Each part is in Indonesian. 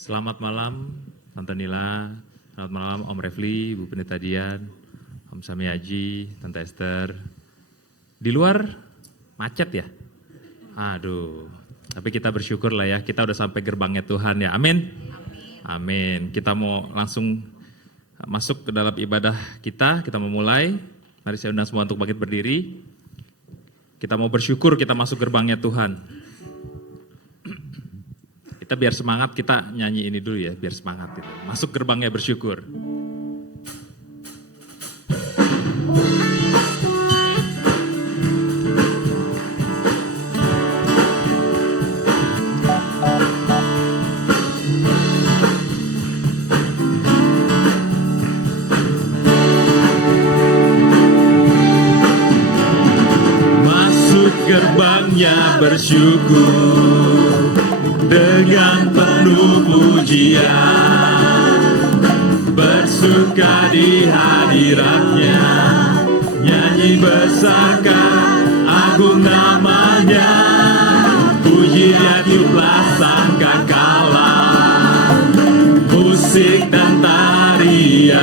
Selamat malam, Tante Nila. Selamat malam, Om Refli, Bu Pendeta Dian, Om Samiaji, Tante Esther. Di luar macet ya? Aduh, tapi kita bersyukur lah ya, kita udah sampai gerbangnya Tuhan ya, amin? Amin. Kita mau langsung masuk ke dalam ibadah kita mau mulai. Mari saya undang semua untuk bangkit berdiri. Kita mau bersyukur kita masuk gerbangnya Tuhan. Kita biar semangat, kita nyanyi ini dulu ya, biar semangat gitu. Masuk gerbangnya bersyukur. Masuk gerbangnya bersyukur dengan penuh pujian, bersuka di hadiratnya, nyanyi bersahkan agung namanya, pujian tiuplah sangkakala, musik dan tarian,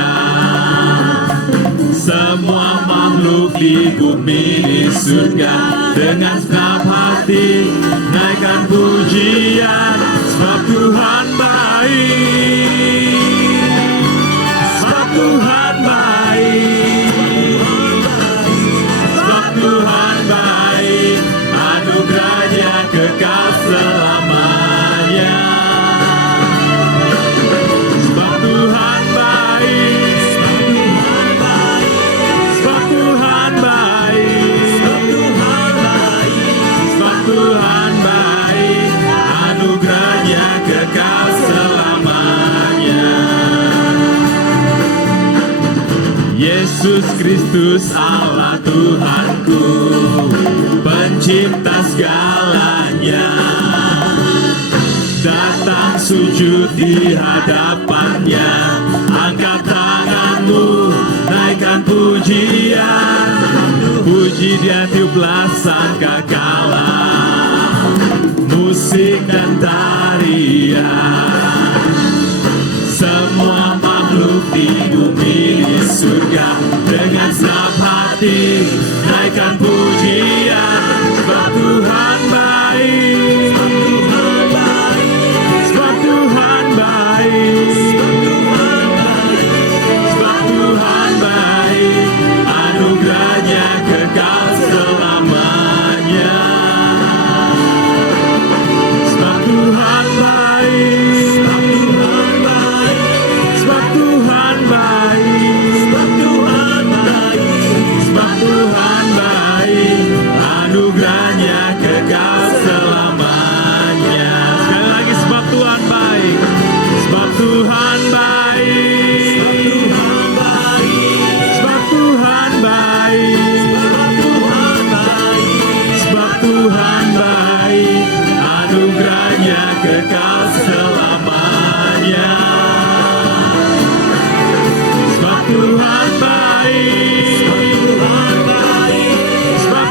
semua makhluk di bumi di surga dengan senang hati naikkan pujian, sebab Tuhan baik, sebab Tuhan baik, sebab Tuhan baik, anugerahnya kekal selamanya, sebab Tuhan baik, sebab Tuhan baik, sebab Tuhan baik, anugerahnya kekal selamanya. Yesus Kristus Allah Tuhanku, pencipta segalanya, datang sujud di hadapannya, angkat tanganmu, naikkan pujian, puji dia tiuplah sangkakala, musik dan tarian, semua makhluk di bumi di surga dengan senang hati naikkan pujian, sebab Tuhan baik, sebab Tuhan baik, sebab Tuhan baik, anugerahnya kekal selamanya, sebab Tuhan baik, sebab Tuhan baik, sebab Tuhan baik, anugerahnya kekal selamanya. Sekali lagi, sebab Tuhan baik, sebab Tuhan baik, sebab Tuhan baik, sebab Tuhan baik, anugerahnya kekal selamanya, sebab Tuhan baik, sebab Tuhan baik, sebab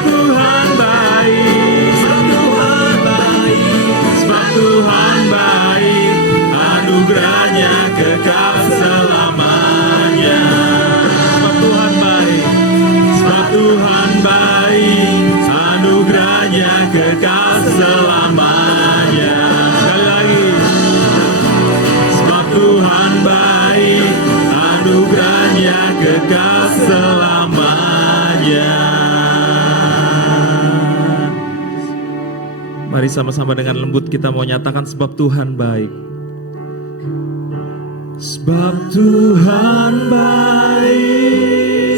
Tuhan baik, anugerahnya kekal selamanya, sebab Tuhan baik, sebab Tuhan baik, anugerahnya kekal selamanya. Sekali lagi, sebab Tuhan baik, anugerahnya kekal selamanya. Mari sama-sama dengan lembut kita mau nyatakan sebab Tuhan baik. Sebab Tuhan baik,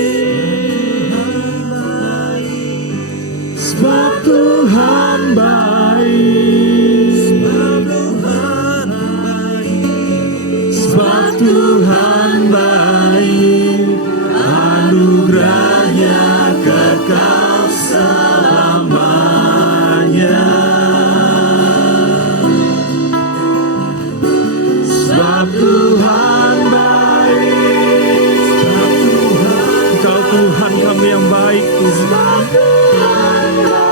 sebab Tuhan baik, sebab Tuhan baik, anugerahnya kekal selamanya, sebab Tuhan baik, Engkau Tuhan kami yang baik, sebab Tuhan baik,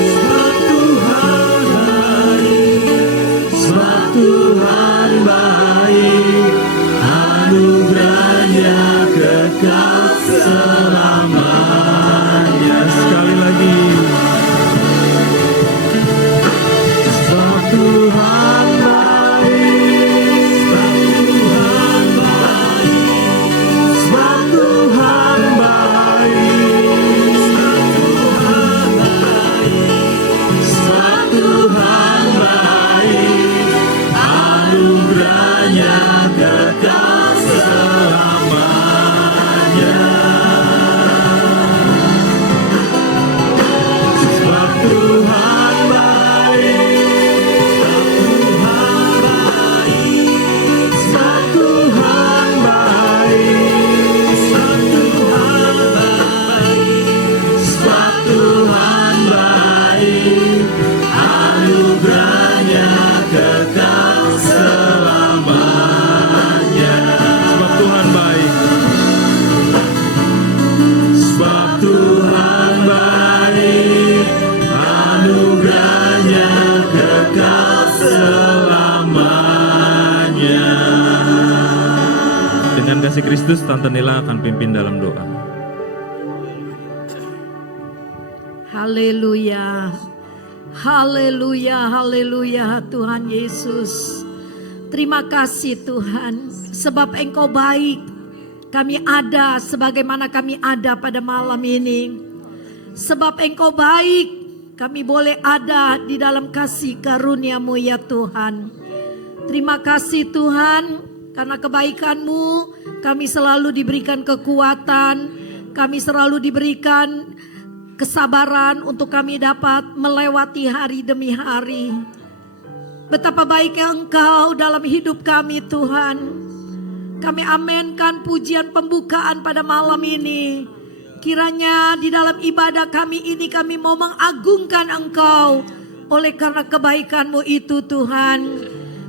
sebab Tuhan baik, sebab Tuhan kasih Kristus, Tante Nila akan pimpin dalam doa. Haleluya. Haleluya, haleluya Tuhan Yesus. Terima kasih Tuhan, sebab Engkau baik. Kami ada sebagaimana kami ada pada malam ini. Sebab Engkau baik, kami boleh ada di dalam kasih karunia-Mu ya Tuhan. Terima kasih Tuhan, karena kebaikan-Mu kami selalu diberikan kekuatan, kami selalu diberikan kesabaran untuk kami dapat melewati hari demi hari. Betapa baiknya Engkau dalam hidup kami Tuhan. Kami amenkan pujian pembukaan pada malam ini. Kiranya di dalam ibadah kami ini kami mau mengagungkan Engkau. Oleh karena kebaikan-Mu itu Tuhan.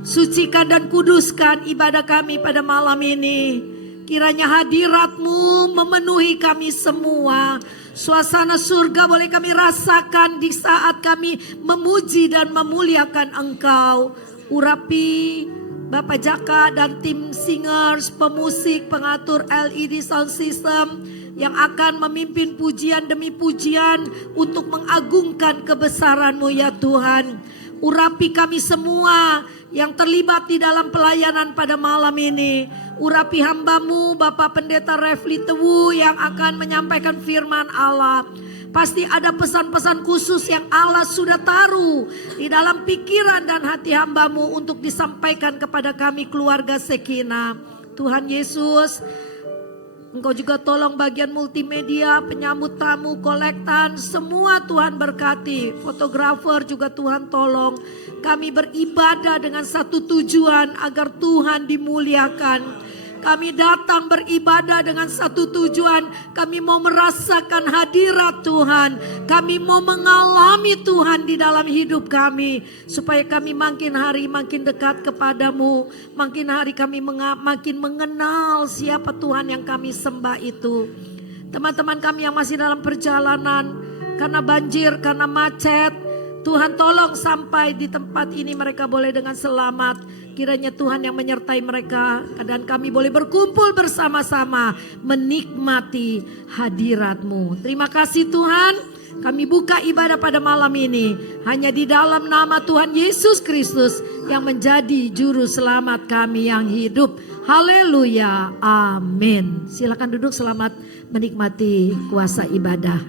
Sucikan dan kuduskan ibadah kami pada malam ini. Kiranya hadirat-Mu memenuhi kami semua. Suasana surga boleh kami rasakan di saat kami memuji dan memuliakan Engkau. Urapi Bapak Jaka dan tim singers, pemusik, pengatur LED sound system yang akan memimpin pujian demi pujian untuk mengagungkan kebesaran-Mu ya Tuhan. Urapi kami semua yang terlibat di dalam pelayanan pada malam ini. Urapi hamba-Mu Bapak Pendeta Refli Tewu yang akan menyampaikan firman Allah. Pasti ada pesan-pesan khusus yang Allah sudah taruh di dalam pikiran dan hati hamba-Mu untuk disampaikan kepada kami keluarga Sekina. Tuhan Yesus, Engkau juga tolong bagian multimedia, penyambut tamu, kolektan, semua Tuhan berkati. Fotografer juga Tuhan tolong. Kami beribadah dengan satu tujuan agar Tuhan dimuliakan. Kami datang beribadah dengan satu tujuan. Kami mau merasakan hadirat Tuhan. Kami mau mengalami Tuhan di dalam hidup kami. Supaya kami makin hari makin dekat kepadamu. Makin hari kami makin mengenal siapa Tuhan yang kami sembah itu. Teman-teman kami yang masih dalam perjalanan. Karena banjir, karena macet. Tuhan tolong sampai di tempat ini mereka boleh dengan selamat. Kiranya Tuhan yang menyertai mereka dan kami boleh berkumpul bersama-sama menikmati hadirat-Mu. Terima kasih Tuhan, kami buka ibadah pada malam ini hanya di dalam nama Tuhan Yesus Kristus yang menjadi juru selamat kami yang hidup. Haleluya, amin. Silakan duduk, selamat menikmati kuasa ibadah.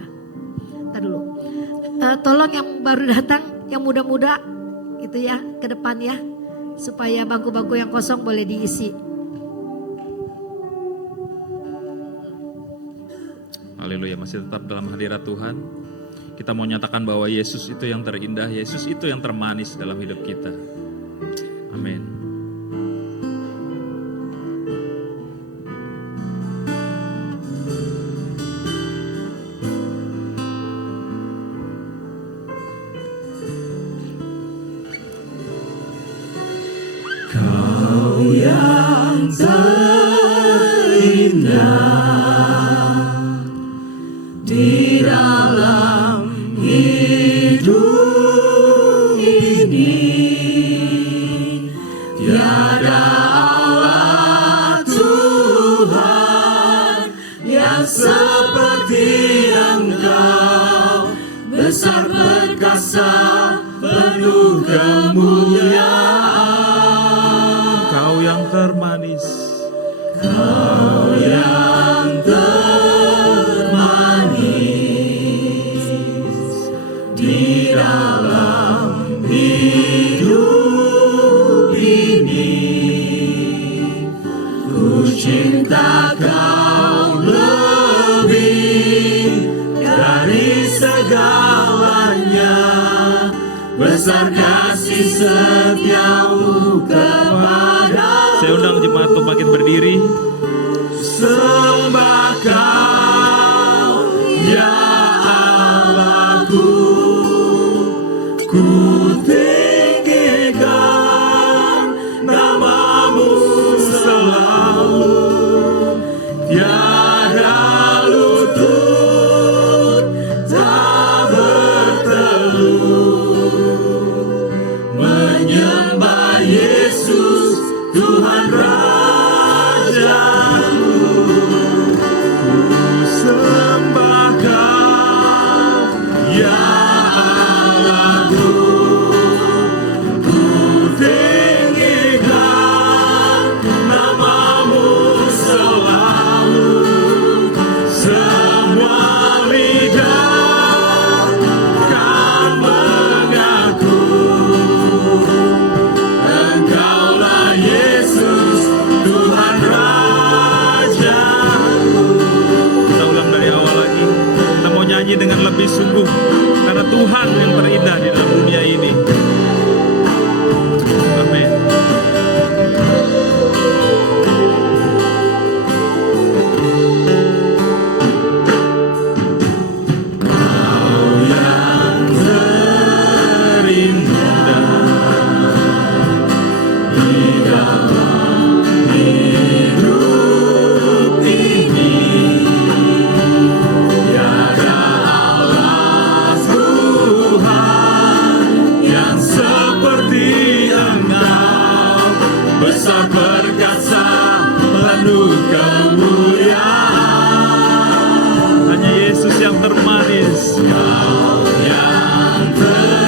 Ntar dulu, tolong yang baru datang, yang muda-muda itu ya, ke depan ya. Supaya bangku-bangku yang kosong boleh diisi. Haleluya, masih tetap dalam hadirat Tuhan. Kita mau nyatakan bahwa Yesus itu yang terindah, Yesus itu yang termanis dalam hidup kita. Amin. Kau yang terindah di dalam hidup ini, tiada Allah Tuhan yang seperti Engkau, besar perkasa penuh kemuliaan. Termanis, Kau yang termanis di dalam hidup ini, ku cinta Kau lebih dari segalanya, besar kasih setiamu kepada. Saya undang jemaat untuk makin berdiri. Sembah Kau ya Allahku, ku tinggikan nama-Mu selalu, tiada lutut tak bertelut menyembah Yesus besar perkasa, penuh kemuliaan. Hanya Yesus yang termanis. Kau yang termanis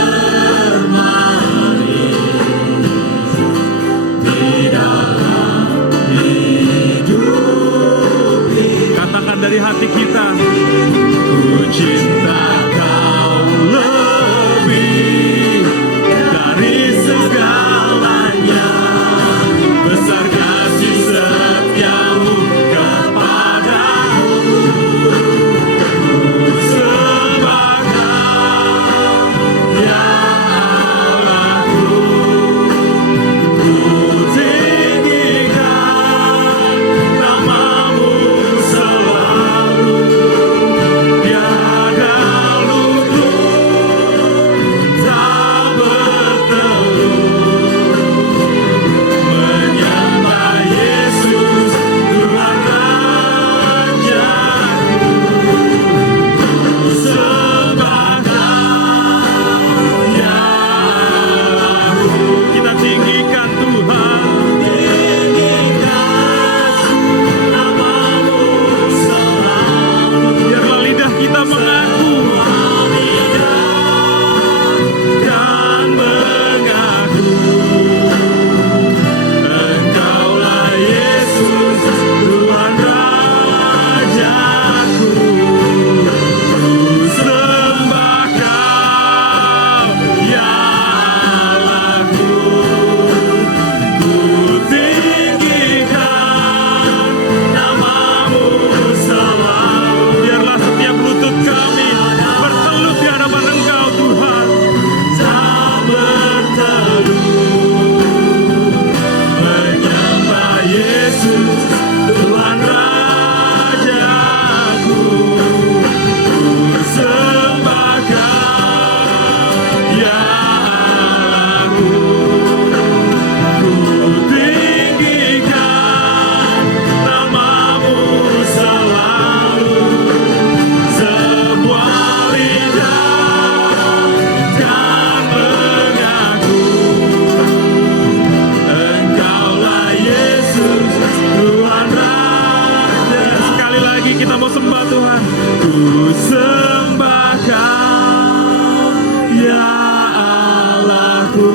di dalam hidup ini. Katakan dari hati kita. Ku cinta kau lebih dari segalanya. Besar kasih setiamu kepadaku. Ku sembah kau, ya Allahku. Ku tinggikan namamu selalu. Tiada lutut tak bertelut menyembah Yesus Tuhan Rajaku. Ku sembah Kau, ya Allahku. Kita tinggikan Tuhan. Tinggikan namamu selalu. Biarlah lidah kita mengaku. Dan mengaku Engkaulah Yesus Tuhan Rajaku. Ku sembah Kau, ya Allahku. Ku tinggikan namamu selalu. Biarlah setiap lutut kami bertelut di hadapan Engkau Tuhan. Tak bertelut menyembah Yesus Tuhan Rajaku. Ku sembah Kau, ya Allahku. Ku tinggikan namamu selalu. Semua lidah kan mengaku Engkaulah Yesus Tuhan Raja. Sekali lagi kita mau sembah Tuhan. Ku sembah Kau, ya Allahku.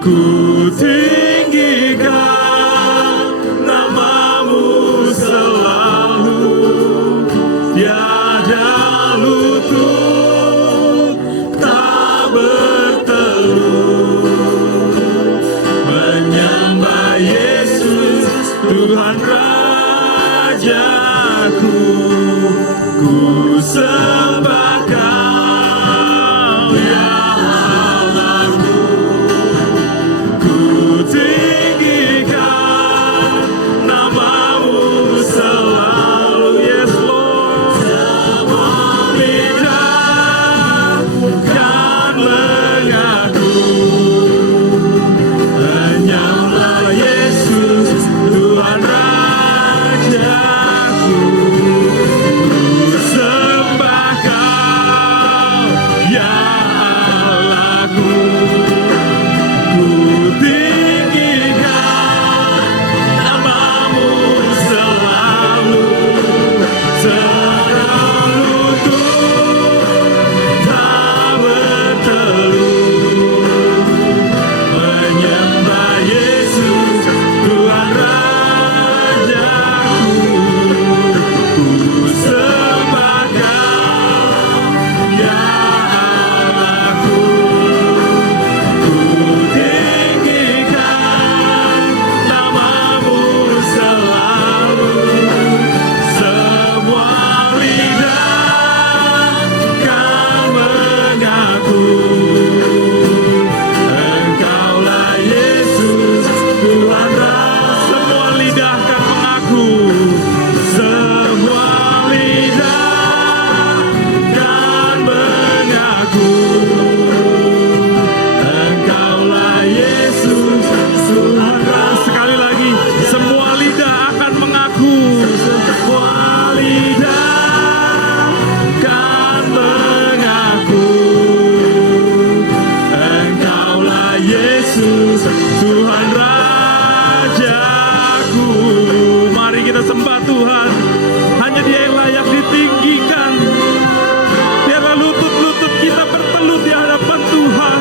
Ku tinggikan namamu selalu. Tiada lutut tak bertelut menyembah Yesus Tuhan Rajaku. Ku sembah Kau, ya Allahku. Ku tinggikan namamu selalu. Yes Lord. Semua lidah kan mengaku Engkaulah Yesus Tuhan Rajaku. Ku sembah Kau, ya Allahku. Ku tinggikan namamu selalu. Segala lutut tak bertelut menyembah Yesus Tuhan Rajaku. Ku sembah Kau, ya Allahku. Ku tinggikan namamu selalu. Semua lidah kan mengaku Engkaulah Yesus Tuhan Raja. Semua lidah akan mengaku. Semua lidah kan mengaku Engkaulah Yesus Tuhan Raja. Sekali lagi, semua lidah akan mengaku. Semua lidah kan mengaku Engkaulah Yesus Tuhan Raja. sembah Tuhan. Hanya Dia yang layak ditinggikan. Biarlah lutut-lutut kita bertelut di hadapan Tuhan.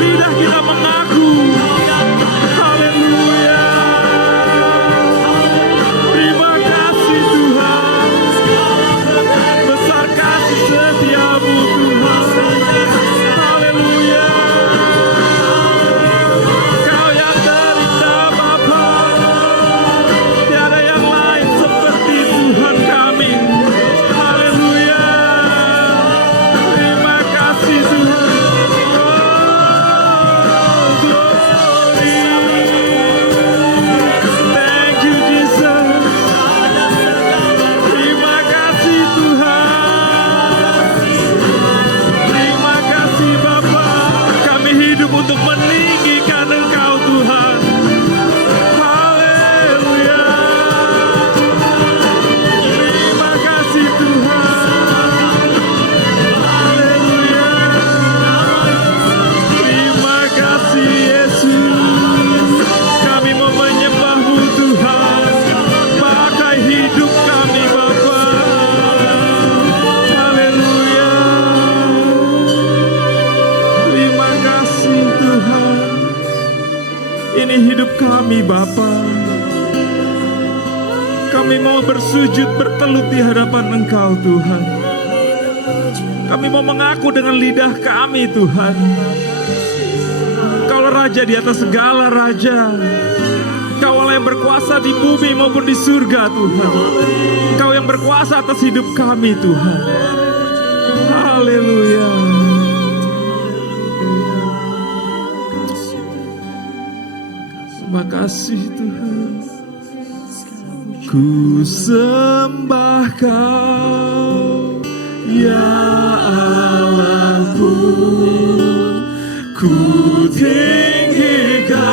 Lidah kita mengaku. Haleluya. Terima kasih Tuhan. Besar kasih setiamu Tuhan. Haleluya. Kau yang terindah Bapa. Tiada yang lain seperti Tuhan kami. Haleluya. Terima kasih Tuhan. Oh, glory. Thank you Jesus. Terima kasih Tuhan. Terima kasih Bapa. Kami hidup untuk meninggikan Engkau Tuhan. Haleluya. Terima kasih Tuhan. Haleluya. Terima kasih Yesus. Kami mau menyembah-Mu Tuhan. Pakai hidup kami Bapa. Haleluya. Terima kasih Tuhan. Ini hidup kami Bapa. Kami mau bersujud bertelut di hadapan Engkau Tuhan. Kami mau mengaku dengan lidah kami Tuhan. Kaulah Raja di atas segala raja. Kaulah yang berkuasa di bumi maupun di surga Tuhan. Kau yang berkuasa atas hidup kami Tuhan. Haleluya. Terima kasih Tuhan. Ku sembah Kau ya Allahku. Ku tinggikan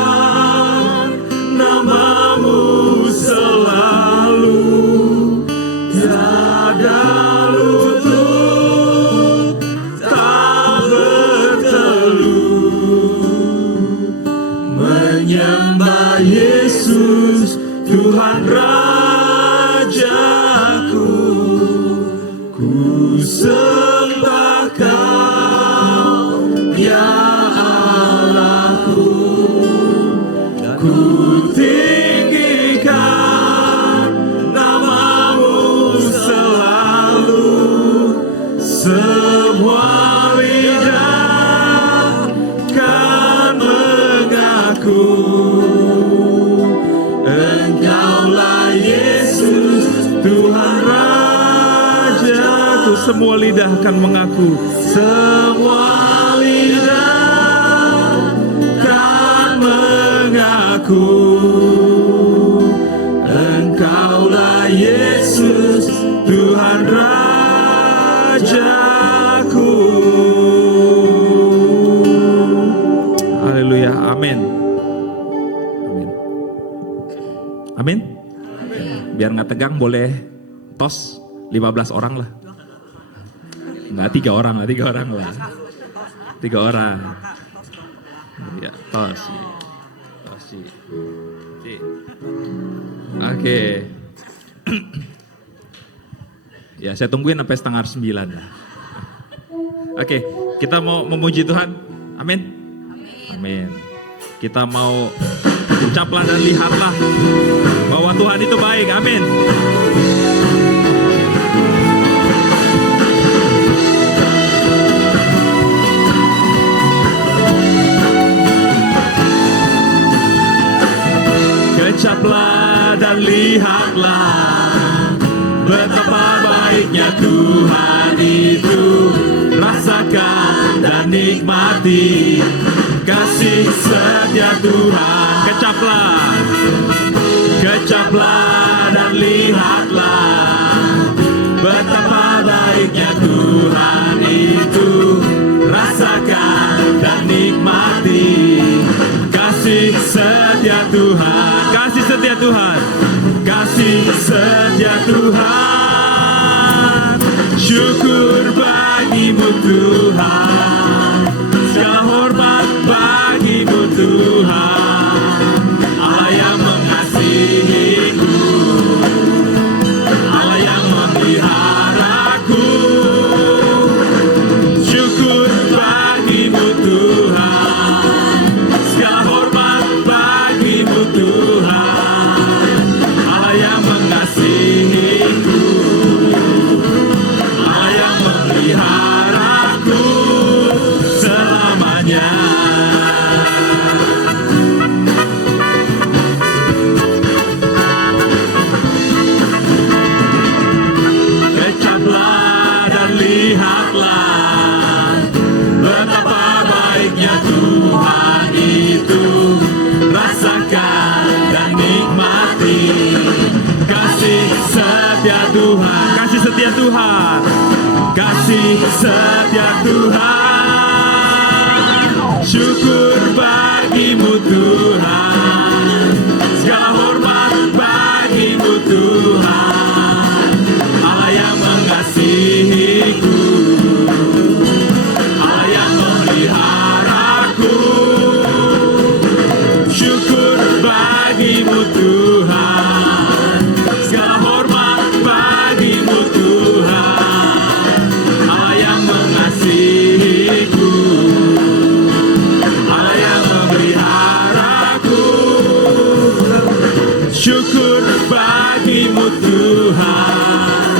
nama-Mu selalu. Tiada lutut tak bertelut menyembah Yesus Tuhan Rajaku. Ku sembah Kau ya Allahku. Ku tinggikan nama-Mu selalu. Semua lidah kan mengaku Engkaulah Yesus Tuhan Rajaku. Semua lidah akan mengaku. Semua lidah kan mengaku Engkaulah Yesus Tuhan Rajaku. Haleluya. Amin. Amin. Biar nggak tegang boleh tos 15 orang lah. Nggak 3 orang lah, 3 orang lah. 3 orang. Ya, tos. Tos. Oke. Ya, saya tungguin sampai 8:30 lah. Oke, kita mau memuji Tuhan. Amin. Amin. Kita mau ucaplah dan lihatlah bahwa Tuhan itu baik. Amin. Kecaplah dan lihatlah betapa baiknya Tuhan itu. Rasakan dan nikmati kasih setia Tuhan. Kecaplah, kecaplah dan lihatlah betapa baiknya Tuhan itu. Rasakan dan nikmati kasih setia Tuhan. Kasih setia Tuhan. Kasih setia Tuhan. Syukur bagimu Tuhan. Segala hormat bagimu Tuhan. Allah yang mengasihiku Setiap Tuhan, syukur bagimu Tuhan, segala hormat bagimu Tuhan, Allah yang mengasihiku, Allah yang memeliharaku. Syukur bagimu Tuhan, segala hormat bagimu Tuhan, Allah yang mengasihiku, Allah yang memeliharaku. Syukur bagimu Tuhan,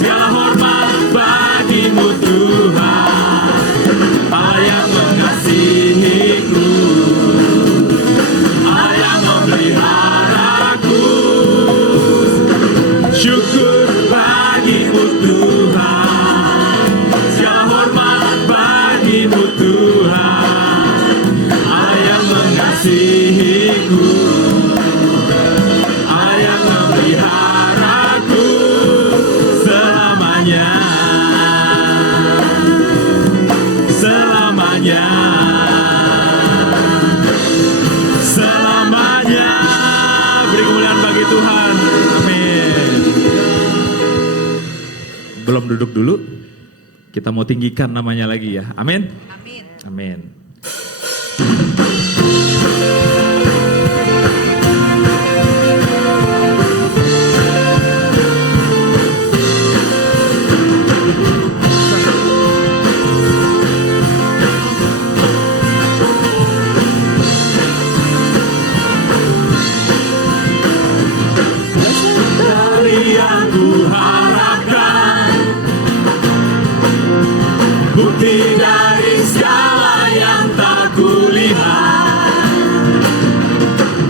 segala hormat bagimu Tuhan, Allah yang mengasihiku, Allah yang memeliharaku. Syukur bagimu Tuhan, segala hormat bagimu Tuhan, Allah yang mengasihiku, Allah yang memeliharaku selamanya, selamanya, selamanya. Beri kemuliaan bagi Tuhan. Amin. Belum duduk dulu, kita mau tinggikan namanya lagi ya. Amin. Amin. Amin. Dari yang ku harapkan, bukti dari segala yang tak kulihat.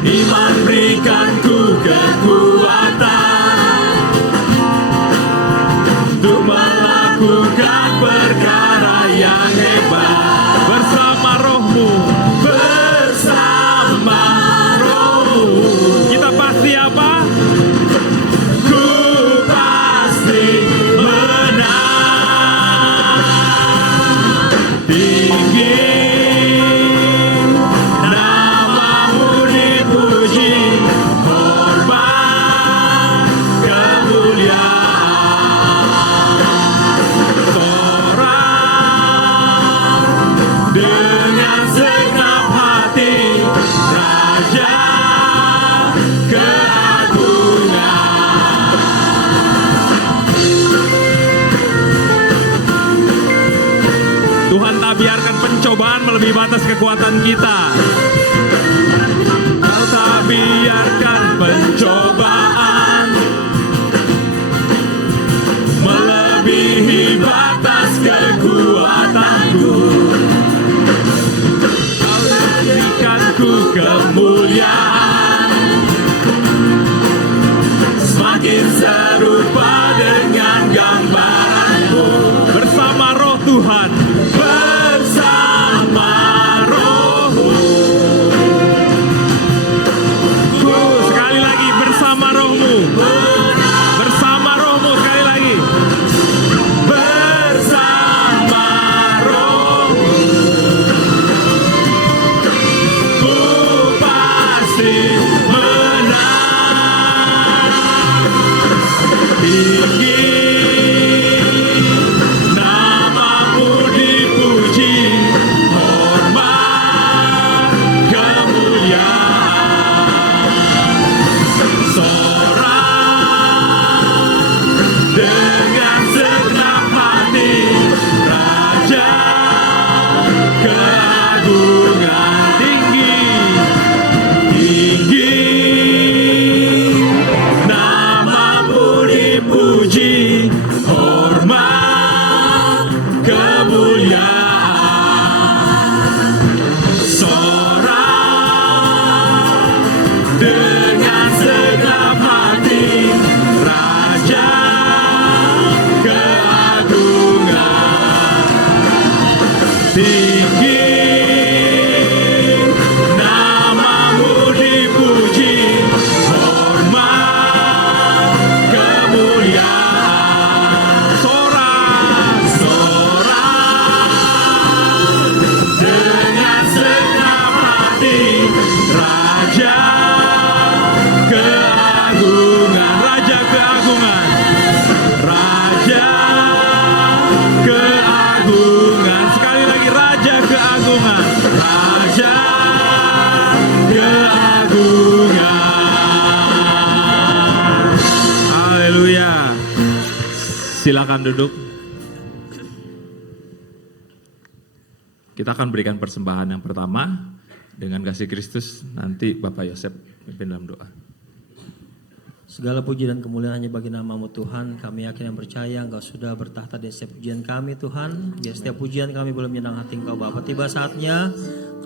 Iman berikan ku kekuatan untuk melakukan perkara yang hebat. Bersama rohmu, bersama rohmu. Kita pasti apa? Ku pasti menang. Tinggi namamu dipuji, hormat kemuliaan. Sorak dengan segenap hati, Raja keagungan. Tuhan tak biarkan pencobaan melebihi batas kekuatan kita. Kau tak biarkan pencobaan melebihi batas kekuatanku. Kau berikanku kemuliaan, semakin serupa dengan gambaranmu. Bersama roh Tuhan, bersama rohmu. Sekali lagi, bersama rohmu. Bersama rohmu, sekali lagi. Bersama rohmu. Ku pasti menang. Tinggi namamu dipuji, hormat kemuliaan. Sorak dengan segenap hati, Raja keagungan. Tinggi, tinggi Raja keagungan, Raja keagungan, Raja keagungan. Sekali lagi, Raja keagungan, Raja keagungan. Haleluya. Silakan duduk. Kita akan berikan persembahan yang pertama dengan kasih Kristus. Nanti Bapak Yosef pimpin dalam doa. Segala puji dan kemuliaan hanya bagi nama-Mu Tuhan. Kami yakin dan percaya Engkau sudah bertahta di setiap pujian kami Tuhan. Biar setiap pujian kami boleh menyenang hati Engkau Bapa. Tiba saatnya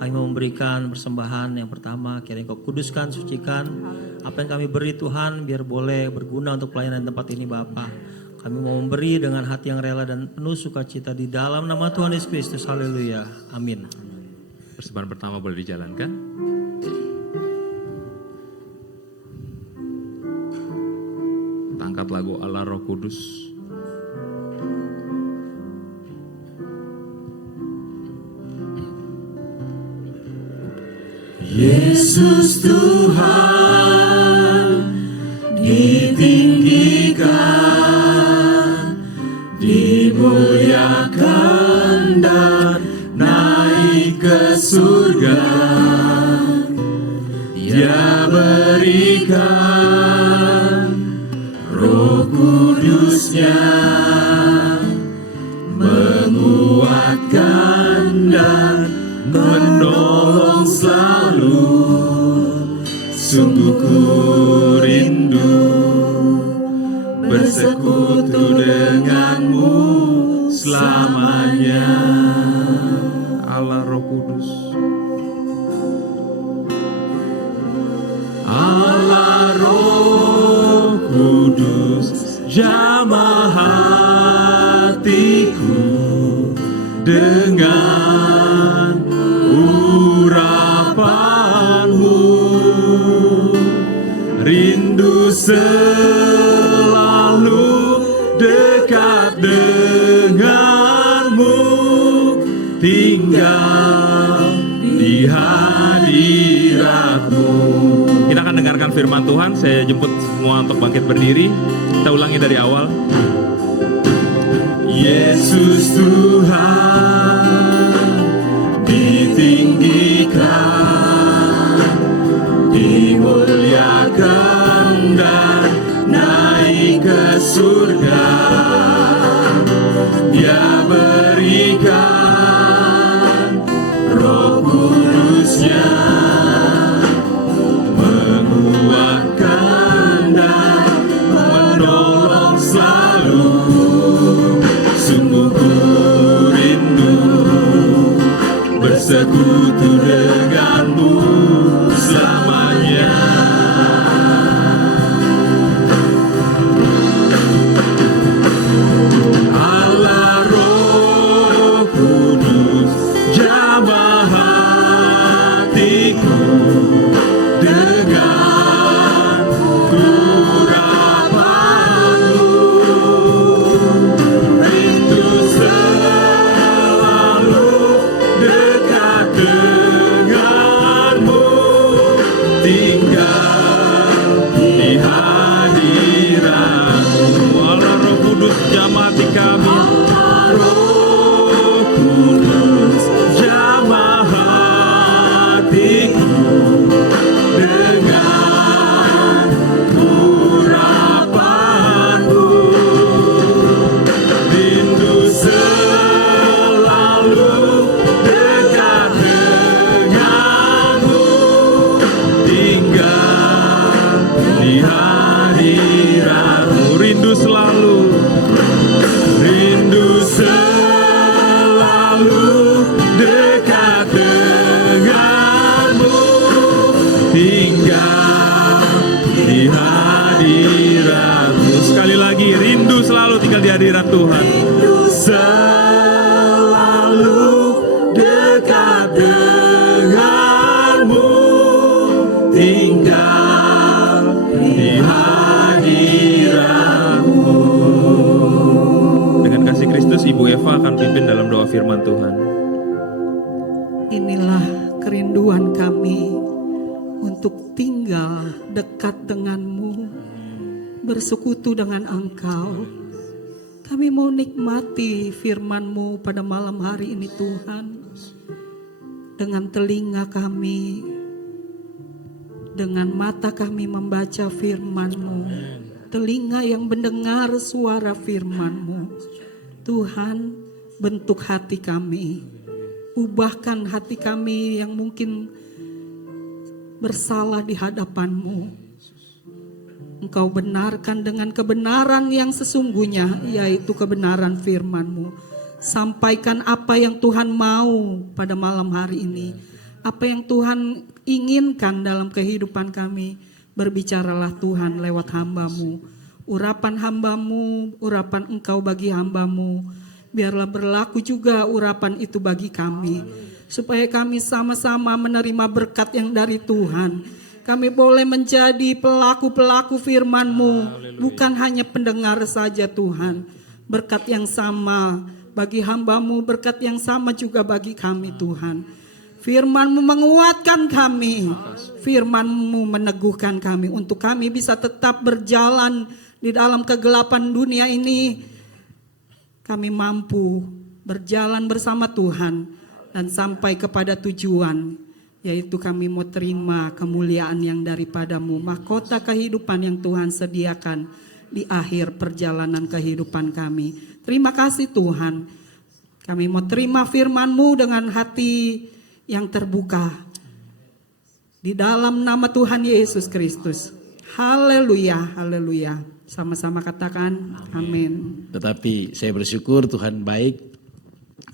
kami memberikan persembahan yang pertama. Kiranya Engkau kuduskan, sucikan apa yang kami beri Tuhan, biar boleh berguna untuk pelayanan tempat ini Bapa. Kami mau memberi dengan hati yang rela dan penuh sukacita di dalam nama Tuhan Yesus Kristus. Haleluya. Amin. Persembahan pertama boleh dijalankan. Angkat lagu Allah Roh Kudus. Yesus Tuhan ditinggikan, dimuliakan dan naik ke surga. Dia berikan Roh Kudusnya, menguatkan dan menolong selalu. Sungguh ku rindu bersekutu denganmu selamanya. Allah Roh Kudus. Allah Roh Kudus, jamah hatiku dengan urapanmu. Rindu selalu dekat denganmu, tinggal di hadiratmu. Kita akan dengarkan firman Tuhan. Saya jemput semua untuk bangkit berdiri. Kita ulangi dari awal. Yesus Tuhan ditinggikan, dimuliakan dan naik ke surga. Dia berikan Roh Kudusnya, menguatkan dan menolong selalu. Sungguh ku rindu bersekutu denganmu selamanya. Allah Roh Kudus, jamah hatiku dengan urapanmu. Rindu selalu dekat denganmu, tinggal di hadiratmu. Allah Roh Kudus, jamah hati kami. Allah Roh Kudus, jamah hatiku dengan urapanmu. Rindu selalu dekat denganmu, tinggal di hadiratmu. Rindu selalu. Rindu selalu dekat denganmu, tinggal di hadiratmu. Sekali lagi, rindu selalu tinggal di hadirat Tuhan. Rindu selalu dekat denganmu, tinggal di hadiratmu. Dengan kasih Kristus, Ibu Eva akan pimpin dalam doa firman Tuhan. Inilah kerinduan kami untuk tinggal dekat denganmu, bersekutu dengan Engkau. Kami mau nikmati firman-Mu pada malam hari ini Tuhan. Dengan telinga kami, dengan mata kami membaca firman-Mu, telinga yang mendengar suara firman-Mu. Tuhan, bentuk hati kami, ubahkan hati kami yang mungkin bersalah di hadapan-Mu. Engkau benarkan dengan kebenaran yang sesungguhnya, yaitu kebenaran firman-Mu. Sampaikan apa yang Tuhan mau pada malam hari ini. Apa yang Tuhan inginkan dalam kehidupan kami. Berbicaralah Tuhan lewat hamba-Mu. Urapan hamba-Mu, urapan Engkau bagi hamba-Mu. Biarlah berlaku juga urapan itu bagi kami. Supaya kami sama-sama menerima berkat yang dari Tuhan. Kami boleh menjadi pelaku-pelaku firman-Mu. Bukan hanya pendengar saja Tuhan. Berkat yang sama bagi hamba-Mu, berkat yang sama juga bagi kami Tuhan. Firman-Mu menguatkan kami. Firman-Mu meneguhkan kami. Untuk kami bisa tetap berjalan di dalam kegelapan dunia ini. Kami mampu berjalan bersama Tuhan. Dan sampai kepada tujuan. Yaitu kami mau terima kemuliaan yang daripada-Mu. Mahkota kehidupan yang Tuhan sediakan di akhir perjalanan kehidupan kami. Terima kasih Tuhan. Kami mau terima firman-Mu dengan hati yang terbuka. Di dalam nama Tuhan Yesus Kristus. Haleluya, haleluya. Sama-sama katakan amin. Tetapi saya bersyukur Tuhan baik.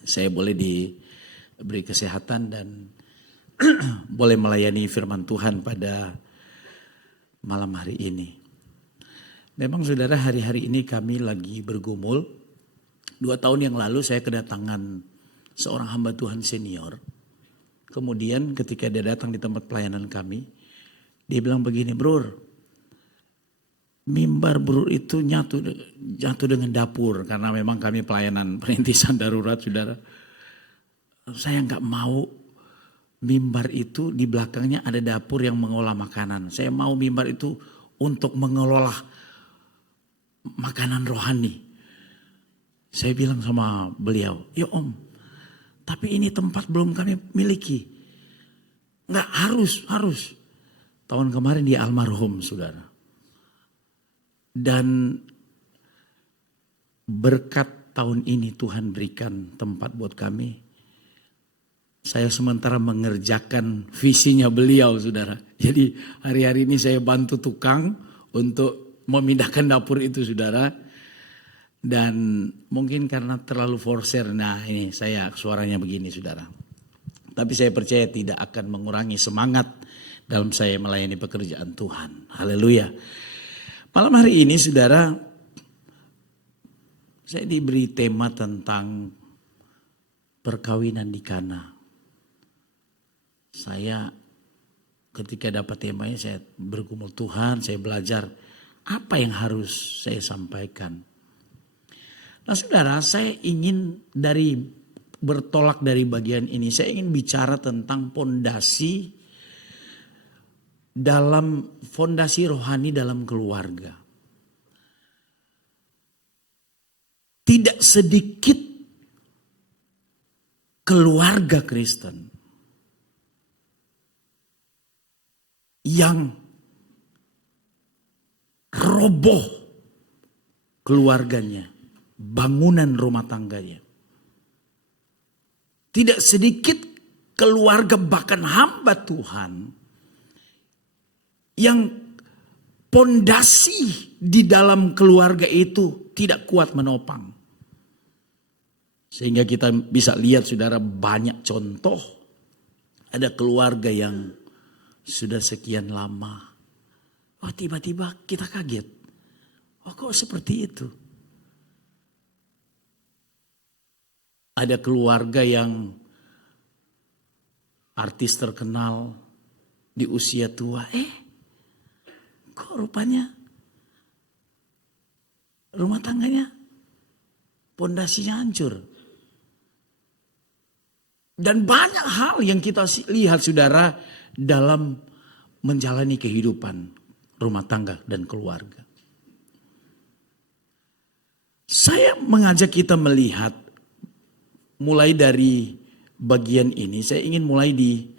Saya boleh diberi kesehatan dan boleh melayani firman Tuhan pada malam hari ini. Memang saudara, hari-hari ini kami lagi bergumul. 2 tahun yang lalu saya kedatangan seorang hamba Tuhan senior. Kemudian ketika dia datang di tempat pelayanan kami, dia bilang begini, "Bro, mimbar bro itu jatuh dengan dapur." Karena memang kami pelayanan perintisan darurat saudara. Saya nggak mau mimbar itu di belakangnya ada dapur yang mengolah makanan. Saya mau mimbar itu untuk mengelola makanan rohani. Saya bilang sama beliau, "Ya Om, tapi ini tempat belum kami miliki." Enggak, harus. Tahun kemarin dia almarhum saudara. Dan berkat tahun ini Tuhan berikan tempat buat kami. Saya sementara mengerjakan visinya beliau saudara. Jadi hari-hari ini saya bantu tukang untuk memindahkan dapur itu saudara. Dan mungkin karena terlalu forser, nah ini saya suaranya begini saudara. Tapi saya percaya tidak akan mengurangi semangat dalam saya melayani pekerjaan Tuhan. Haleluya. Malam hari ini saudara, saya diberi tema tentang perkawinan di Kana. Saya ketika dapat temanya saya bergumul Tuhan, saya belajar apa yang harus saya sampaikan. Nah saudara, saya ingin bertolak dari bagian ini, saya ingin bicara tentang fondasi rohani dalam keluarga. Tidak sedikit keluarga Kristen yang roboh keluarganya, bangunan rumah tangganya. Tidak sedikit keluarga bahkan hamba Tuhan yang pondasi di dalam keluarga itu tidak kuat menopang. Sehingga kita bisa lihat saudara banyak contoh. Ada keluarga yang sudah sekian lama. Oh tiba-tiba kita kaget. Oh kok seperti itu? Ada keluarga yang artis terkenal di usia tua. Kok rupanya rumah tangganya pondasinya hancur. Dan banyak hal yang kita lihat saudara dalam menjalani kehidupan rumah tangga dan keluarga. Saya mengajak kita melihat mulai dari bagian ini, saya ingin mulai di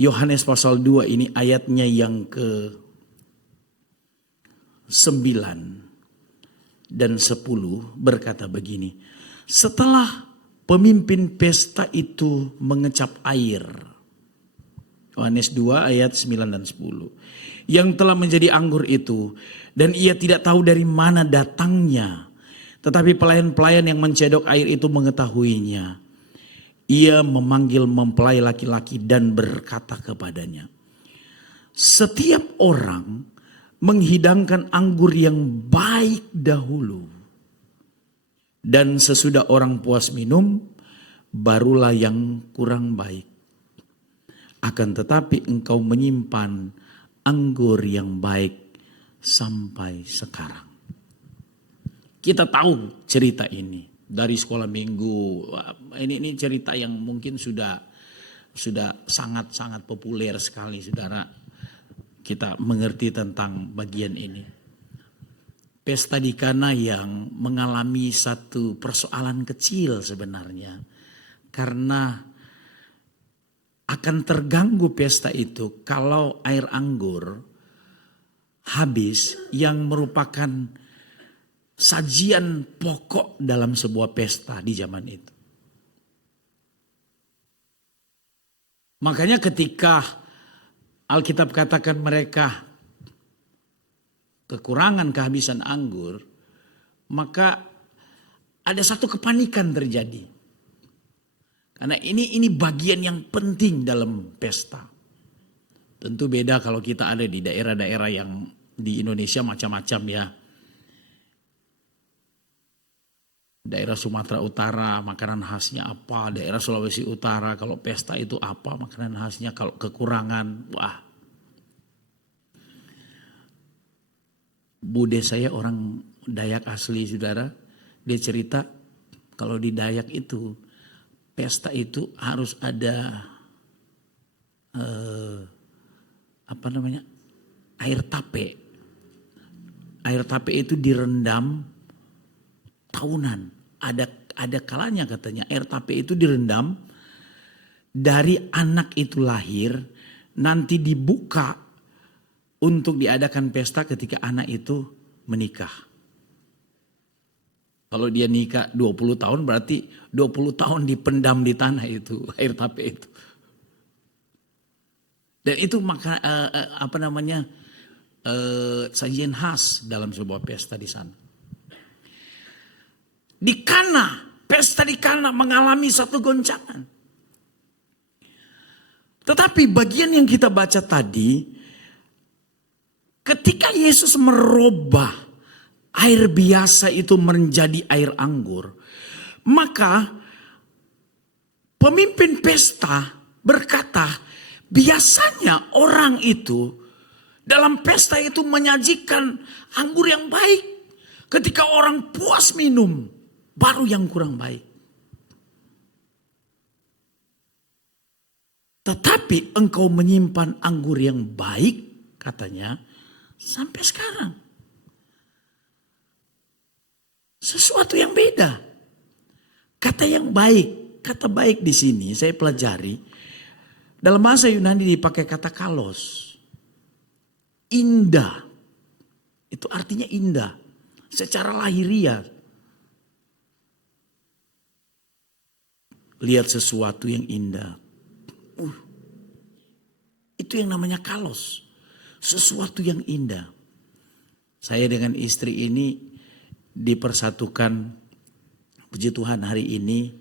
Yohanes pasal 2 ini ayatnya yang ke-9 dan 10 berkata begini. Setelah pemimpin pesta itu mengecap air. Yohanes 2 ayat 9 dan 10. Yang telah menjadi anggur itu dan ia tidak tahu dari mana datangnya. Tetapi pelayan-pelayan yang mencedok air itu mengetahuinya. Ia memanggil mempelai laki-laki dan berkata kepadanya, setiap orang menghidangkan anggur yang baik dahulu. Dan sesudah orang puas minum, barulah yang kurang baik. Akan tetapi engkau menyimpan anggur yang baik sampai sekarang. Kita tahu cerita ini dari sekolah minggu. Ini cerita yang mungkin sudah sangat-sangat populer sekali, saudara. Kita mengerti tentang bagian ini. Pesta di Kana yang mengalami satu persoalan kecil sebenarnya. Karena akan terganggu pesta itu kalau air anggur habis yang merupakan sajian pokok dalam sebuah pesta di zaman itu. Makanya ketika Alkitab katakan mereka kekurangan kehabisan anggur, maka ada satu kepanikan terjadi. Karena ini bagian yang penting dalam pesta. Tentu beda kalau kita ada di daerah-daerah yang di Indonesia macam-macam ya. Daerah Sumatera Utara makanan khasnya apa, daerah Sulawesi Utara kalau pesta itu apa makanan khasnya, kalau kekurangan, wah. Bude saya orang Dayak asli saudara, dia cerita kalau di Dayak itu pesta itu harus ada air tape. Air tape itu direndam tahunan. Ada kalanya katanya air tape itu direndam dari anak itu lahir, nanti dibuka untuk diadakan pesta ketika anak itu menikah. Kalau dia nikah 20 tahun berarti 20 tahun dipendam di tanah itu air tape itu. Dan itu sajian khas dalam sebuah pesta di sana. Di Kana, pesta di Kana mengalami satu goncangan. Tetapi bagian yang kita baca tadi, ketika Yesus merubah air biasa itu menjadi air anggur, maka pemimpin pesta berkata, biasanya orang itu dalam pesta itu menyajikan anggur yang baik. Ketika orang puas minum, baru yang kurang baik. Tetapi engkau menyimpan anggur yang baik, katanya, sampai sekarang. Sesuatu yang beda. Kata yang baik, kata baik di sini saya pelajari. Dalam bahasa Yunani dipakai kata kalos. Indah. Itu artinya indah. Secara lahiriah. Lihat sesuatu yang indah. Itu yang namanya kalos. Sesuatu yang indah. Saya dengan istri ini dipersatukan, puji Tuhan hari ini.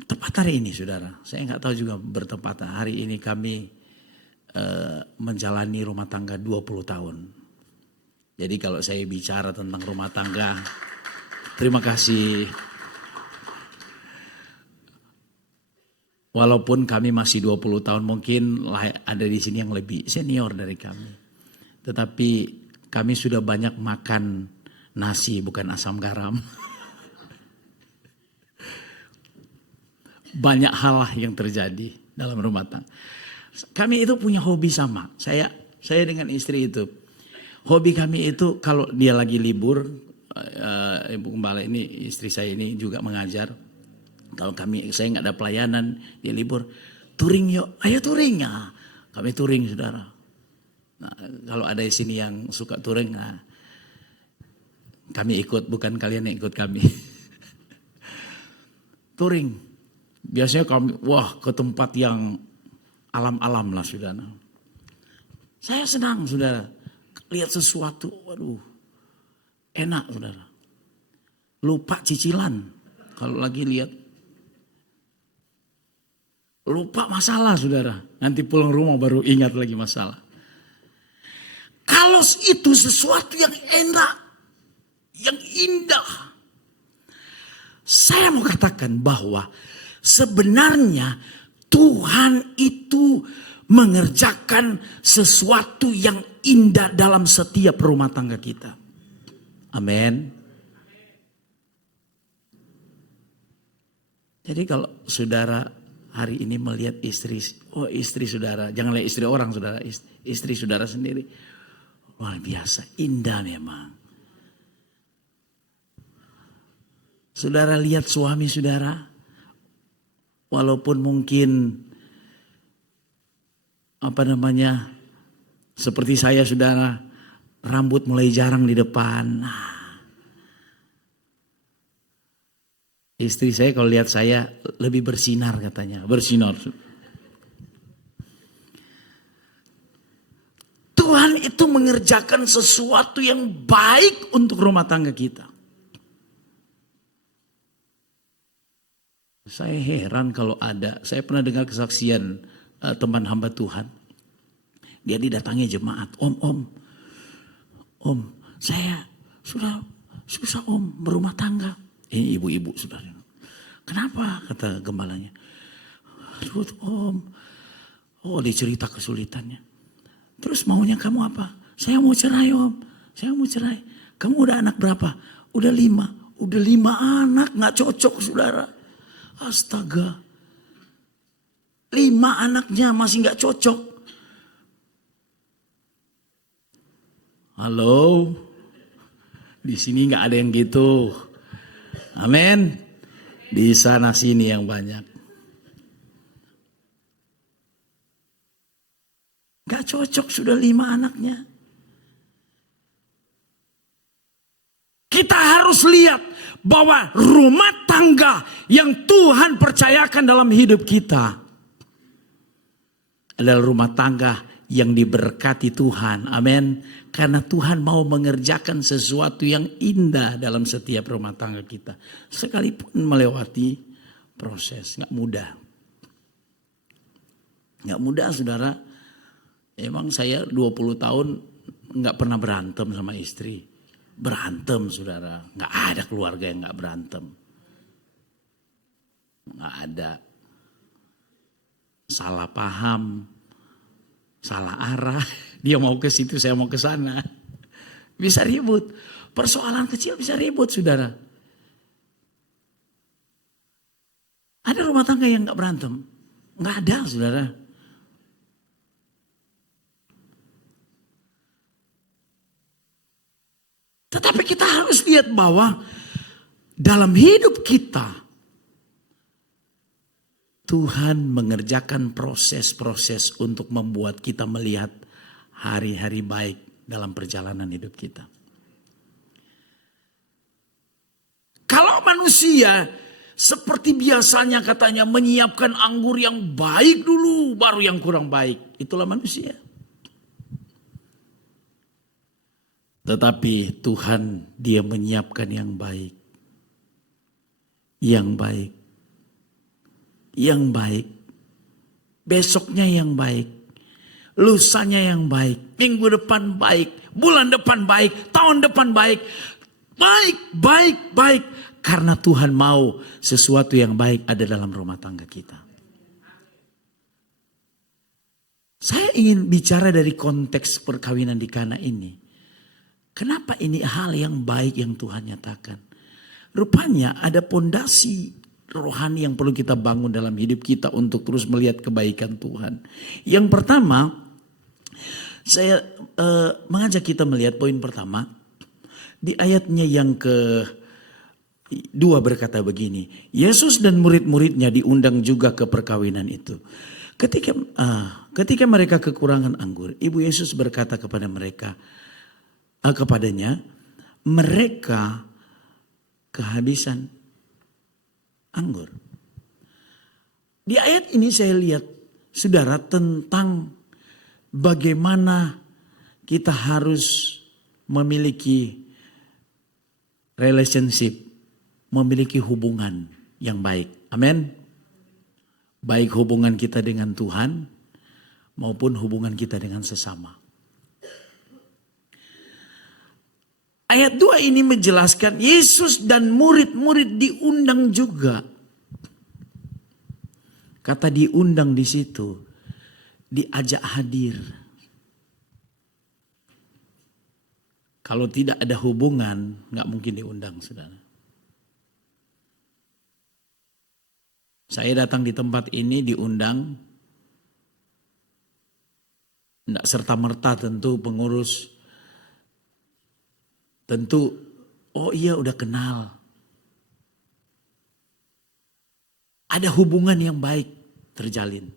Tepat hari ini saudara. Saya nggak tahu juga bertepatan. Hari ini kami menjalani rumah tangga 20 tahun. Jadi kalau saya bicara tentang rumah tangga, terima kasih. Walaupun kami masih 20 tahun, mungkin ada di sini yang lebih senior dari kami. Tetapi kami sudah banyak makan nasi bukan asam garam. Banyak hal yang terjadi dalam rumah tangga. Kami itu punya hobi sama. Saya dengan istri itu. Hobi kami itu kalau dia lagi libur, Ibu Gembala ini, istri saya ini juga mengajar. Kalau saya nggak ada pelayanan, dia libur, touring yuk, ayo touring. Nah, kami touring saudara. Nah, kalau ada di sini yang suka touring, nah, kami ikut, bukan kalian yang ikut kami. Touring. Biasanya kami, ke tempat yang alam-alam lah saudara. Saya senang saudara. Lihat sesuatu, waduh. Enak saudara. Lupa cicilan. Kalau lagi lihat. Lupa masalah saudara. Nanti pulang rumah baru ingat lagi masalah. Kalau itu sesuatu yang enak. Yang indah. Saya mau katakan bahwa sebenarnya Tuhan itu mengerjakan sesuatu yang indah dalam setiap rumah tangga kita. Amin. Jadi kalau saudara hari ini melihat istri saudara, jangan lihat istri orang saudara, istri saudara sendiri. Luar biasa, indah memang. Saudara lihat suami saudara, walaupun mungkin seperti saya saudara, rambut mulai jarang di depan. Istri saya kalau lihat saya lebih bersinar katanya, bersinar. Tuhan itu mengerjakan sesuatu yang baik untuk rumah tangga kita. Saya heran kalau saya pernah dengar kesaksian teman hamba Tuhan. Dia didatangi jemaat, Om, saya sudah susah Om berumah tangga. Ini ibu-ibu saudara. Kenapa? Kata gembalanya. Aduh Om, dia cerita kesulitannya. Terus maunya kamu apa? Saya mau cerai Om, saya mau cerai. Kamu udah anak berapa? Udah 5. Udah 5 anak, gak cocok saudara. Astaga. 5 anaknya masih gak cocok. Halo. Di sini gak ada yang gitu. Amin. Di sana sini yang banyak. Gak cocok sudah 5 anaknya. Kita harus lihat bahwa rumah tangga yang Tuhan percayakan dalam hidup kita adalah rumah tangga yang diberkati Tuhan. Amin. Karena Tuhan mau mengerjakan sesuatu yang indah dalam setiap rumah tangga kita. Sekalipun melewati proses. Gak mudah. Gak mudah saudara. Emang saya 20 tahun gak pernah berantem sama istri. Berantem saudara. Gak ada keluarga yang gak berantem. Gak ada. Salah paham. Salah arah. Dia mau ke situ, saya mau ke sana. Bisa ribut. Persoalan kecil bisa ribut saudara. Ada rumah tangga yang gak berantem? Gak ada saudara. Tetapi kita harus lihat bahwa dalam hidup kita Tuhan mengerjakan proses-proses untuk membuat kita melihat hari-hari baik dalam perjalanan hidup kita. Kalau manusia seperti biasanya katanya menyiapkan anggur yang baik dulu baru yang kurang baik. Itulah manusia. Tetapi Tuhan dia menyiapkan yang baik. Yang baik. Yang baik. Besoknya yang baik. Lusanya yang baik. Minggu depan baik. Bulan depan baik. Tahun depan baik. Baik, baik, baik. Karena Tuhan mau sesuatu yang baik ada dalam rumah tangga kita. Saya ingin bicara dari konteks perkawinan di Kana ini. Kenapa ini hal yang baik yang Tuhan nyatakan? Rupanya ada pondasi rohani yang perlu kita bangun dalam hidup kita untuk terus melihat kebaikan Tuhan. Yang pertama, saya mengajak kita melihat poin pertama. Di ayatnya yang ke-2 berkata begini, Yesus dan murid-muridnya diundang juga ke perkawinan itu. Ketika mereka kekurangan anggur, Ibu Yesus berkata kepada mereka, kepadanya, mereka kehabisan anggur. Di ayat ini saya lihat, saudara, tentang bagaimana kita harus memiliki relationship, memiliki hubungan yang baik. Amin. Baik hubungan kita dengan Tuhan maupun hubungan kita dengan sesama. Ayat 2 ini menjelaskan Yesus dan murid-murid diundang juga. Kata diundang di situ, diajak hadir. Kalau tidak ada hubungan, nggak mungkin diundang, saudara. Saya datang di tempat ini diundang, tidak serta-merta tentu pengurus, tentu, oh iya udah kenal. Ada hubungan yang baik terjalin.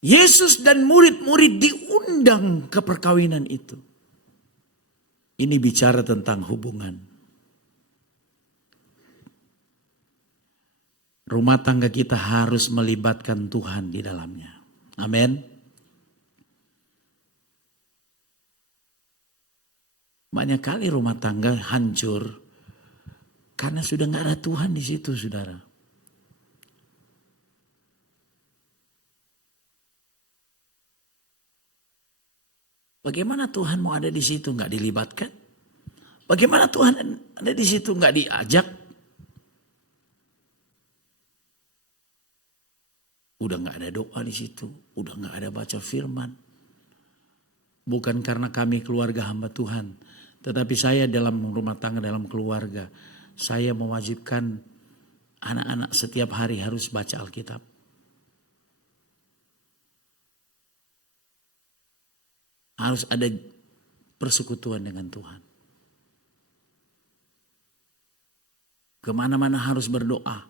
Yesus dan murid-murid diundang ke perkawinan itu. Ini bicara tentang hubungan. Rumah tangga kita harus melibatkan Tuhan di dalamnya. Amin. Banyak kali rumah tangga hancur karena sudah nggak ada Tuhan di situ, saudara. Bagaimana Tuhan mau ada di situ nggak dilibatkan? Bagaimana Tuhan ada di situ nggak diajak? Udah nggak ada doa di situ, udah nggak ada baca firman. Bukan karena kami keluarga hamba Tuhan, tetapi saya dalam rumah tangga, dalam keluarga, saya mewajibkan anak-anak setiap hari harus baca Alkitab. Harus ada persekutuan dengan Tuhan. Kemana-mana harus berdoa.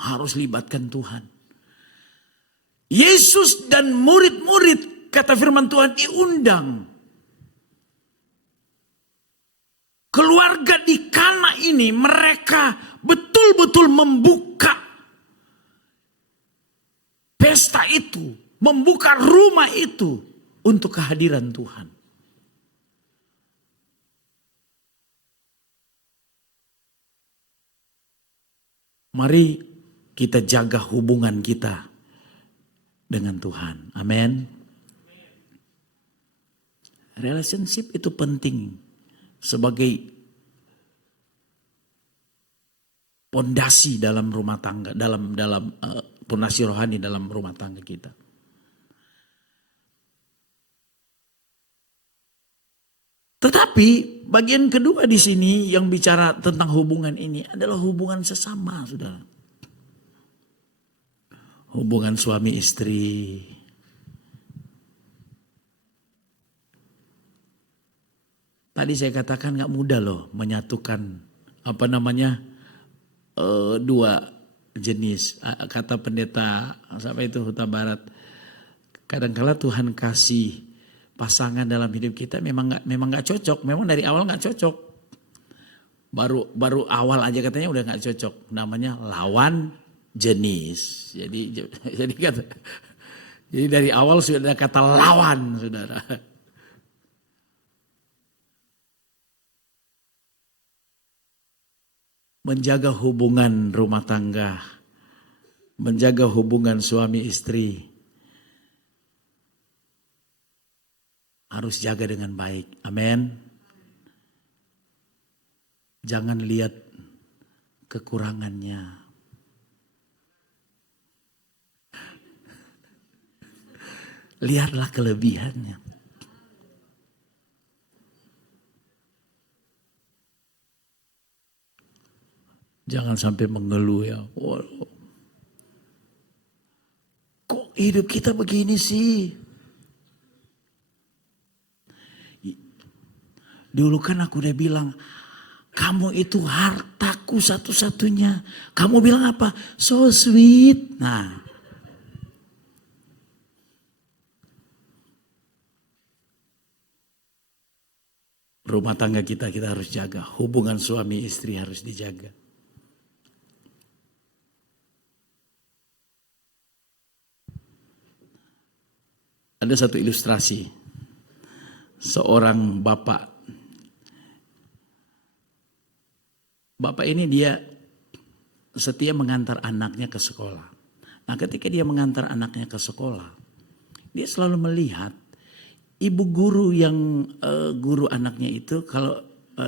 Harus libatkan Tuhan. Yesus dan murid-murid, kata firman Tuhan, diundang. Keluarga di Kana ini mereka betul-betul membuka pesta itu, membuka rumah itu untuk kehadiran Tuhan. Mari kita jaga hubungan kita dengan Tuhan. Amin. Relationship itu penting sebagai pondasi dalam rumah tangga, dalam pondasi rohani dalam rumah tangga kita. Tetapi bagian kedua di sini yang bicara tentang hubungan ini adalah hubungan sesama, saudara. Hubungan suami istri. Tadi saya katakan gak mudah loh menyatukan dua jenis. Kata pendeta sampai itu Huta Barat, kadangkala Tuhan kasih pasangan dalam hidup kita memang nggak cocok, memang dari awal nggak cocok. Baru awal aja katanya udah nggak cocok. Namanya lawan jenis. Jadi dari awal sudah ada kata lawan, saudara. Menjaga hubungan rumah tangga, menjaga hubungan suami istri, harus jaga dengan baik. Amin. Jangan lihat kekurangannya. Lihatlah kelebihannya. Jangan sampai mengeluh ya. Waduh. Kok hidup kita begini sih? Dulu kan aku udah bilang, kamu itu hartaku satu-satunya. Kamu bilang apa? So sweet. Nah. Rumah tangga kita harus jaga. Hubungan suami istri harus dijaga. Ada satu ilustrasi. Seorang bapak. Bapak ini dia setia mengantar anaknya ke sekolah. Nah, ketika dia mengantar anaknya ke sekolah, dia selalu melihat ibu guru yang guru anaknya itu kalau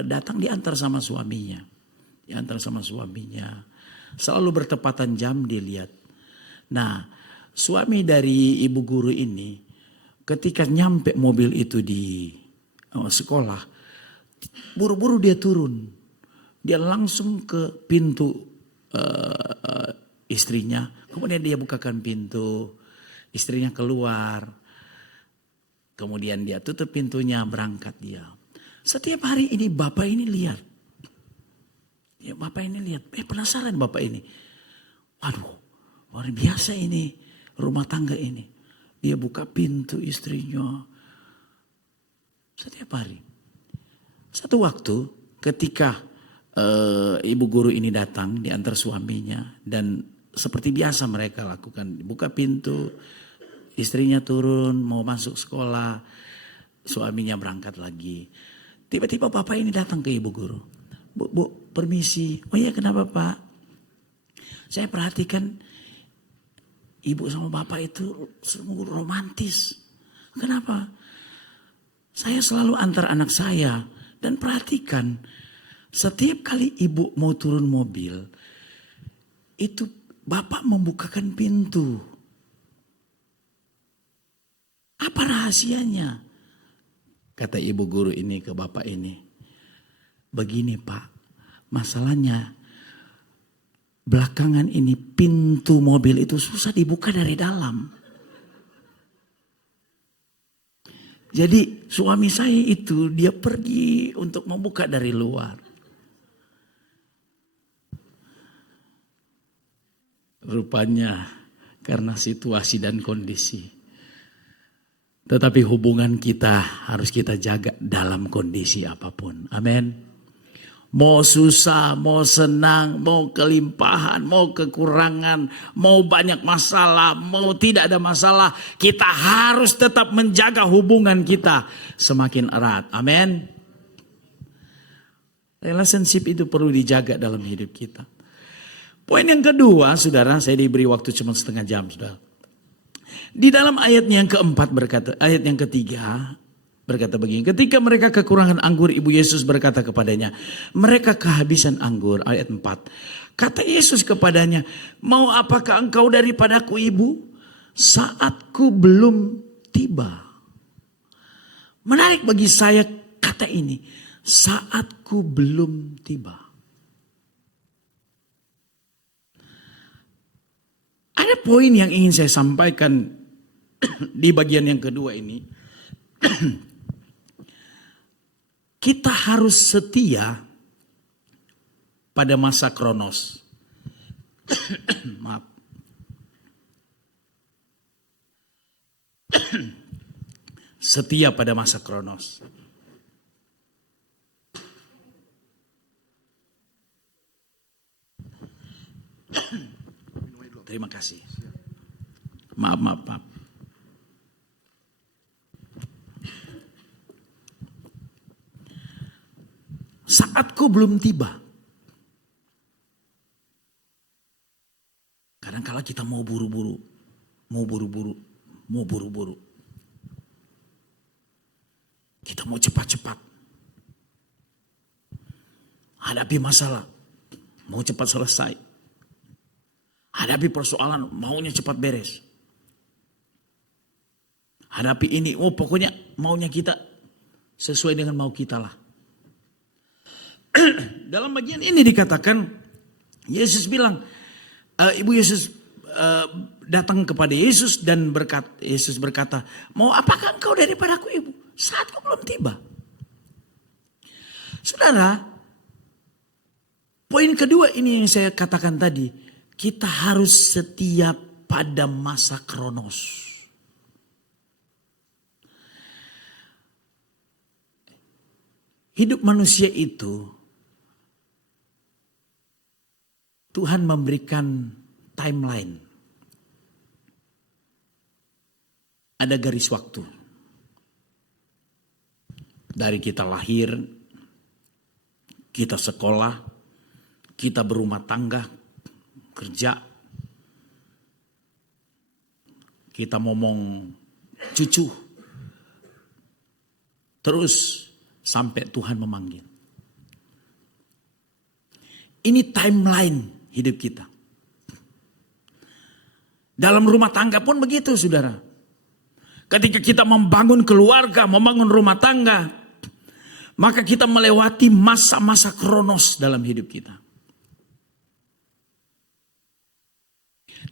datang diantar sama suaminya. Diantar sama suaminya. Selalu bertepatan jam dilihat. Nah, suami dari ibu guru ini ketika nyampe mobil itu di sekolah, buru-buru dia turun. Dia langsung ke pintu istrinya. Kemudian dia bukakan pintu. Istrinya keluar. Kemudian dia tutup pintunya, berangkat dia. Setiap hari ini bapak ini lihat. Ya, bapak ini lihat. Penasaran bapak ini. Waduh, luar biasa ini rumah tangga ini. Dia buka pintu istrinya. Setiap hari. Satu waktu ketika ibu guru ini datang diantar suaminya. Dan seperti biasa mereka lakukan. Buka pintu. Istrinya turun mau masuk sekolah. Suaminya berangkat lagi. Tiba-tiba bapak ini datang ke ibu guru. Bu, permisi. Oh iya, kenapa Pak? Saya perhatikan ibu sama bapak itu sungguh romantis. Kenapa? Saya selalu antar anak saya. Dan perhatikan. Setiap kali ibu mau turun mobil. Itu bapak membukakan pintu. Apa rahasianya? Kata ibu guru ini ke bapak ini. Begini Pak, masalahnya belakangan ini pintu mobil itu susah dibuka dari dalam. Jadi suami saya itu dia pergi untuk membuka dari luar. Rupanya karena situasi dan kondisi. Tetapi hubungan kita harus kita jaga dalam kondisi apapun. Amin. Mau susah, mau senang, mau kelimpahan, mau kekurangan, mau banyak masalah, mau tidak ada masalah. Kita harus tetap menjaga hubungan kita semakin erat. Amin. Relationship itu perlu dijaga dalam hidup kita. Poin yang kedua, saudara, saya diberi waktu cuma setengah jam, saudara. Di dalam ayatnya yang keempat berkata, ayat yang ketiga berkata begini. Ketika mereka kekurangan anggur, Ibu Yesus berkata kepadanya, mereka kehabisan anggur. Ayat 4. Kata Yesus kepadanya, mau apakah engkau daripadaku Ibu? Saatku belum tiba. Menarik bagi saya kata ini. Saatku belum tiba. Ada poin yang ingin saya sampaikan di bagian yang kedua ini. Kita harus setia pada masa kronos. Maaf. Setia pada masa kronos. Terima kasih. Maaf. Saatku belum tiba. Kadang-kala kita mau buru-buru. Kita mau cepat-cepat. Hadapi masalah. Mau cepat selesai. Hadapi persoalan, maunya cepat beres. Hadapi ini, pokoknya maunya kita sesuai dengan mau kita lah. Dalam bagian ini dikatakan, Yesus bilang, Ibu Yesus datang kepada Yesus dan Yesus berkata, mau apakah engkau daripadaku ibu? Saatku belum tiba. Saudara, poin kedua ini yang saya katakan tadi, kita harus setia pada masa kronos. Hidup manusia itu Tuhan memberikan timeline. Ada garis waktu. Dari kita lahir, kita sekolah, kita berumah tangga, kerja, kita ngomong cucu, terus sampai Tuhan memanggil. Ini timeline hidup kita. Dalam rumah tangga pun begitu, saudara. Ketika kita membangun keluarga, membangun rumah tangga, maka kita melewati masa-masa kronos dalam hidup kita.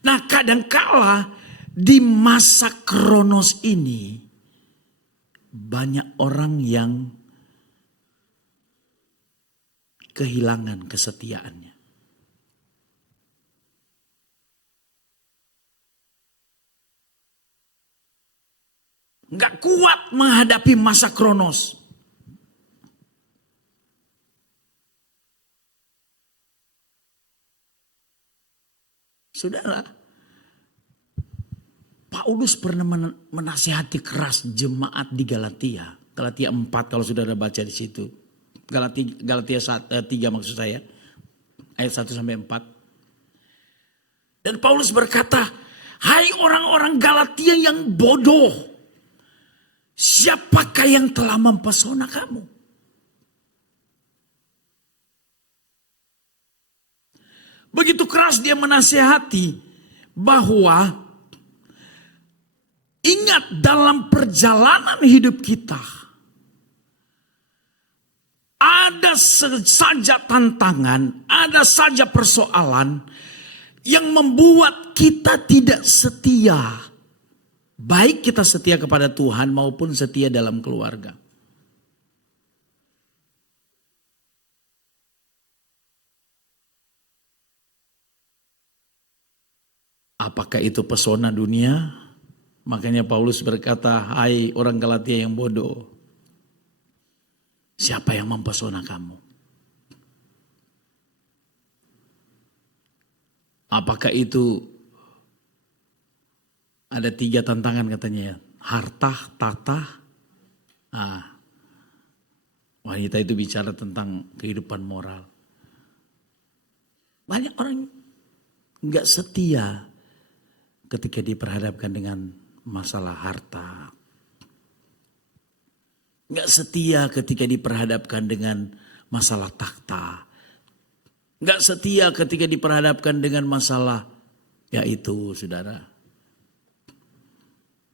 Nah, kadangkala di masa kronos ini banyak orang yang kehilangan kesetiaannya. Nggak kuat menghadapi masa kronos. Saudara, Paulus pernah menasihati keras jemaat di Galatia. Galatia 4 kalau sudah ada baca di situ. Galatia 3 maksud saya. Ayat 1 sampai 4. Dan Paulus berkata, hai orang-orang Galatia yang bodoh. Siapakah yang telah mempesona kamu? Begitu keras dia menasihati bahwa ingat dalam perjalanan hidup kita ada saja tantangan, ada saja persoalan yang membuat kita tidak setia. Baik kita setia kepada Tuhan maupun setia dalam keluarga. Apakah itu pesona dunia? Makanya Paulus berkata, hai orang Galatia yang bodoh. Siapa yang mempesona kamu? Apakah itu ada 3 tantangan katanya ya. Harta, tata. Wanita itu bicara tentang kehidupan moral. Banyak orang nggak setia ketika diperhadapkan dengan masalah harta. Nggak setia ketika diperhadapkan dengan masalah takhta. Nggak setia ketika diperhadapkan dengan masalah, yaitu saudara,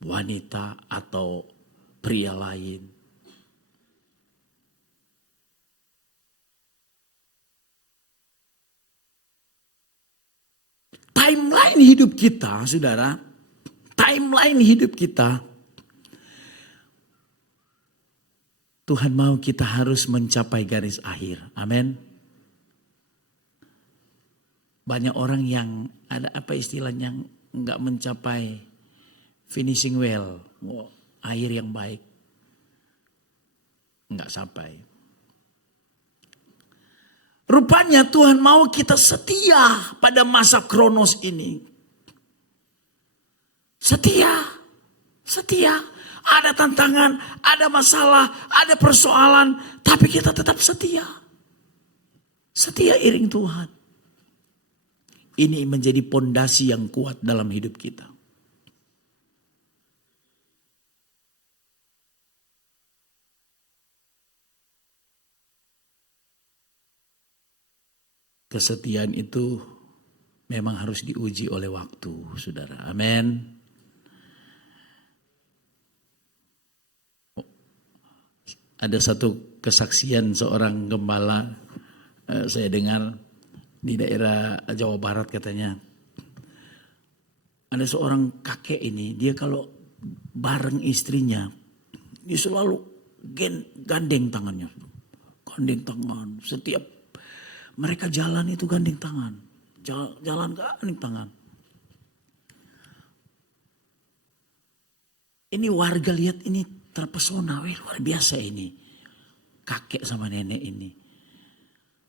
wanita atau pria lain. Timeline hidup kita, saudara, timeline hidup kita, Tuhan mau kita harus mencapai garis akhir. Amin. Banyak orang yang ada apa istilahnya nggak mencapai finishing well, akhir yang baik, nggak sampai. Rupanya Tuhan mau kita setia pada masa kronos ini. Setia. Ada tantangan, ada masalah, ada persoalan, tapi kita tetap setia. Setia iring Tuhan. Ini menjadi pondasi yang kuat dalam hidup kita. Kesetiaan itu memang harus diuji oleh waktu, saudara. Amin. Ada satu kesaksian seorang gembala, saya dengar di daerah Jawa Barat katanya. Ada seorang kakek ini, dia kalau bareng istrinya, dia selalu gandeng tangannya. Gandeng tangan, setiap mereka jalan itu gandeng tangan. Jalan gandeng tangan. Ini warga lihat ini terpesona, luar biasa ini. Kakek sama nenek ini.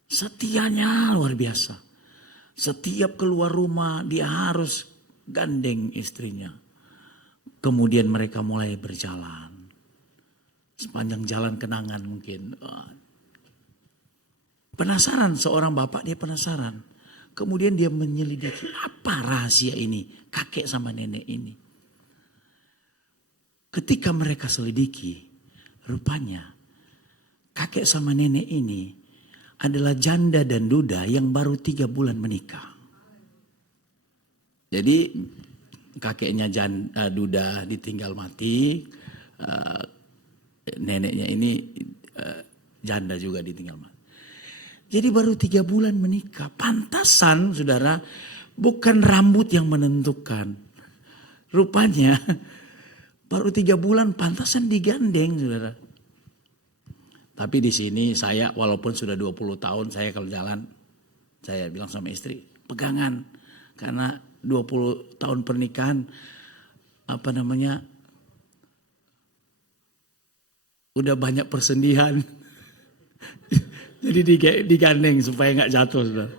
Setianya luar biasa. Setiap keluar rumah dia harus gandeng istrinya. Kemudian mereka mulai berjalan. Sepanjang jalan kenangan mungkin. Penasaran seorang bapak, dia penasaran. Kemudian dia menyelidiki apa rahasia ini kakek sama nenek ini. Ketika mereka selidiki, rupanya kakek sama nenek ini adalah janda dan duda yang baru 3 bulan menikah. Jadi kakeknya duda ditinggal mati, neneknya ini janda juga ditinggal mati. Jadi baru 3 bulan menikah. Pantasan saudara, bukan rambut yang menentukan. Rupanya baru 3 bulan pantasan digandeng saudara. Tapi di sini saya walaupun sudah 20 tahun saya kalau jalan, saya bilang sama istri, pegangan. Karena 20 tahun pernikahan, udah banyak persendihan. Jadi digandeng supaya nggak jatuh saudara.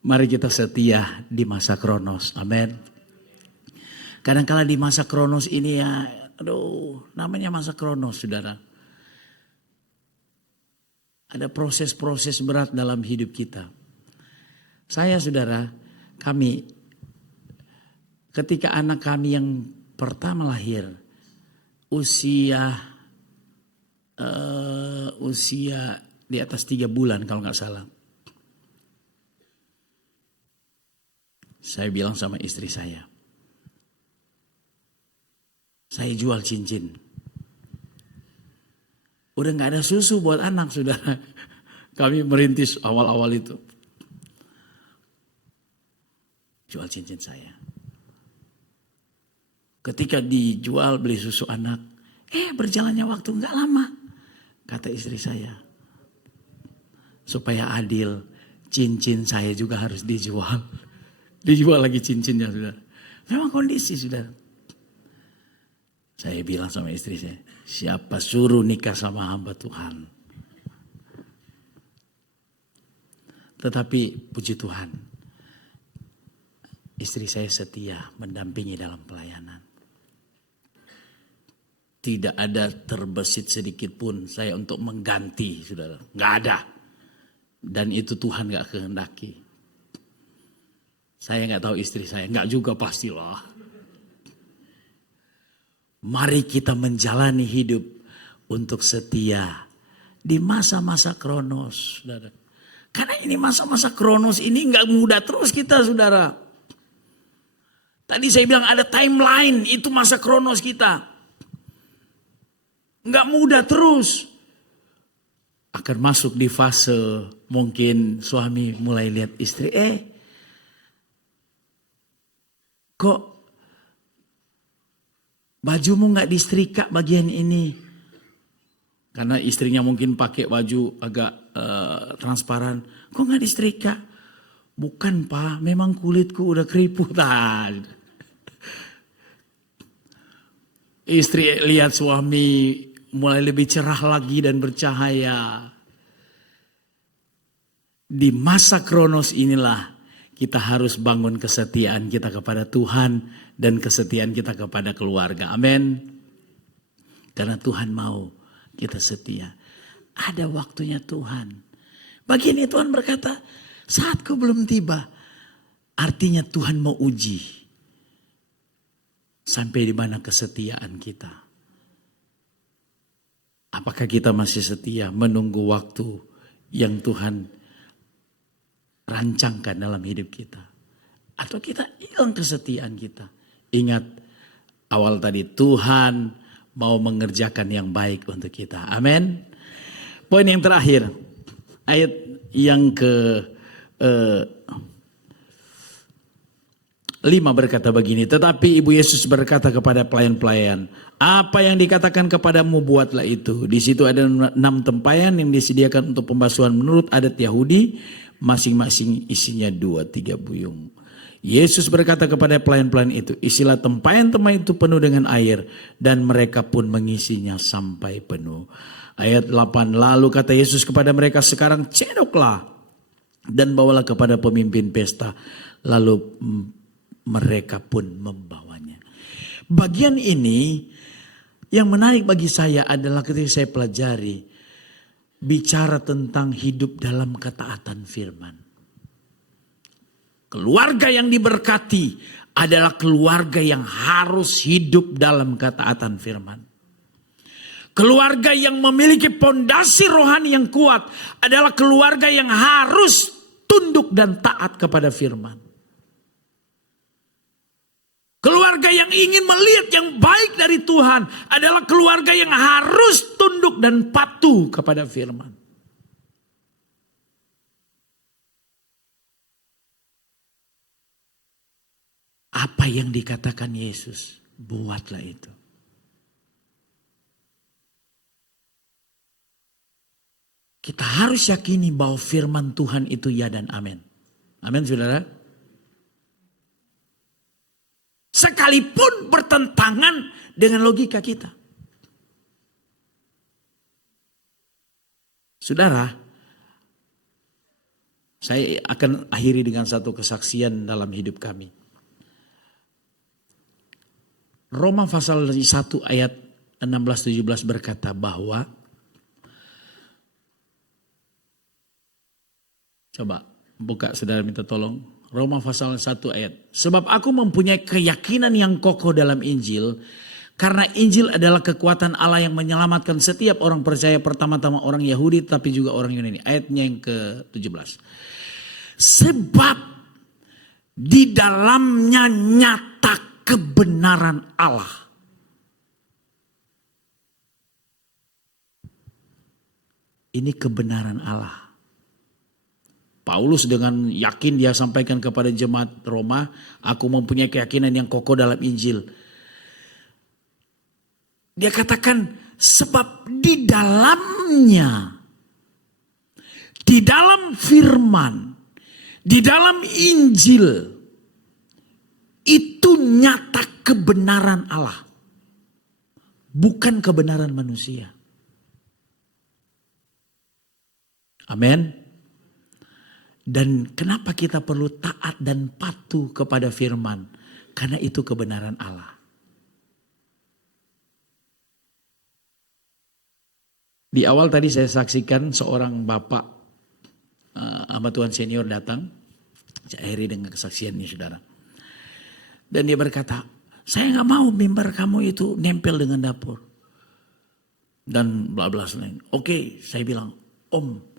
Mari kita setia di masa Kronos, amin. Kadang-kala di masa Kronos ini ya, namanya masa Kronos saudara. Ada proses-proses berat dalam hidup kita. Saya saudara, ketika anak kami yang pertama lahir, usia di atas 3 bulan kalau nggak salah. Saya bilang sama istri saya jual cincin. Udah nggak ada susu buat anak saudara. Kami merintis awal-awal itu. Jual cincin saya. Ketika dijual beli susu anak, berjalannya waktu nggak lama. Kata istri saya, supaya adil, cincin saya juga harus dijual. Dijual lagi cincinnya saudara. Memang kondisi saudara. Saya bilang sama istri saya, siapa suruh nikah sama hamba Tuhan. Tetapi puji Tuhan, istri saya setia mendampingi dalam pelayanan. Tidak ada terbesit sedikit pun saya untuk mengganti saudara. Nggak ada. Dan itu Tuhan nggak kehendaki. Saya nggak tahu istri saya, nggak juga pastilah. Mari kita menjalani hidup untuk setia di masa-masa Kronos, saudara. Karena ini masa-masa Kronos ini nggak mudah terus kita, saudara. Tadi saya bilang ada timeline, itu masa Kronos kita. Nggak mudah terus. Akan masuk di fase mungkin suami mulai lihat istri, kok bajumu nggak disetrika bagian ini? Karena istrinya mungkin pakai baju agak transparan. Kok nggak disetrika? Bukan Pak, memang kulitku udah keriput. Istri lihat suami mulai lebih cerah lagi dan bercahaya. Di masa Kronos inilah kita harus bangun kesetiaan kita kepada Tuhan dan kesetiaan kita kepada keluarga. Amin. Karena Tuhan mau kita setia. Ada waktunya Tuhan. Bagian ini Tuhan berkata, saatku belum tiba. Artinya Tuhan mau uji. Sampai di mana kesetiaan kita. Apakah kita masih setia menunggu waktu yang Tuhan rancangkan dalam hidup kita? Atau kita hilang kesetiaan kita? Ingat awal tadi, Tuhan mau mengerjakan yang baik untuk kita. Amin. Poin yang terakhir, ayat yang ke 5 berkata begini, tetapi Ibu Yesus berkata kepada pelayan-pelayan, apa yang dikatakan kepadamu buatlah itu. Di situ ada 6 tempayan yang disediakan untuk pembasuhan menurut adat Yahudi, masing-masing isinya 2-3 buyung. Yesus berkata kepada pelayan-pelayan itu, isilah tempayan-tempayan itu penuh dengan air, dan mereka pun mengisinya sampai penuh. Ayat 8, lalu kata Yesus kepada mereka, sekarang cedoklah dan bawalah kepada pemimpin pesta. Lalu mereka pun membawanya. Bagian ini yang menarik bagi saya adalah ketika saya pelajari, bicara tentang hidup dalam ketaatan firman. Keluarga yang diberkati adalah keluarga yang harus hidup dalam ketaatan firman. Keluarga yang memiliki pondasi rohani yang kuat adalah keluarga yang harus tunduk dan taat kepada firman. Keluarga yang ingin melihat yang baik dari Tuhan adalah keluarga yang harus tunduk dan patuh kepada firman. Apa yang dikatakan Yesus, buatlah itu. Kita harus yakini bahwa firman Tuhan itu ya dan amin. Amin, saudara. Sekalipun bertentangan dengan logika kita. Saudara, saya akan akhiri dengan satu kesaksian dalam hidup kami. Roma pasal 1 ayat 16-17 berkata bahwa, coba buka saudara, minta tolong. Roma pasal 1 ayat. Sebab aku mempunyai keyakinan yang kokoh dalam Injil. Karena Injil adalah kekuatan Allah yang menyelamatkan setiap orang percaya. Pertama-tama orang Yahudi tapi juga orang Yunani. Ayatnya yang ke-17. Sebab di dalamnya nyata kebenaran Allah. Ini kebenaran Allah. Paulus dengan yakin dia sampaikan kepada jemaat Roma, aku mempunyai keyakinan yang kokoh dalam Injil. Dia katakan sebab di dalamnya, di dalam firman, di dalam Injil, itu nyata kebenaran Allah. Bukan kebenaran manusia. Amin. Dan kenapa kita perlu taat dan patuh kepada firman? Karena itu kebenaran Allah. Di awal tadi saya saksikan seorang bapak hamba Tuhan senior datang. Saya akhiri dengan kesaksian ini, saudara. Dan dia berkata, saya nggak mau mimbar kamu itu nempel dengan dapur. Dan bla bla selain. Oke, saya bilang, Om,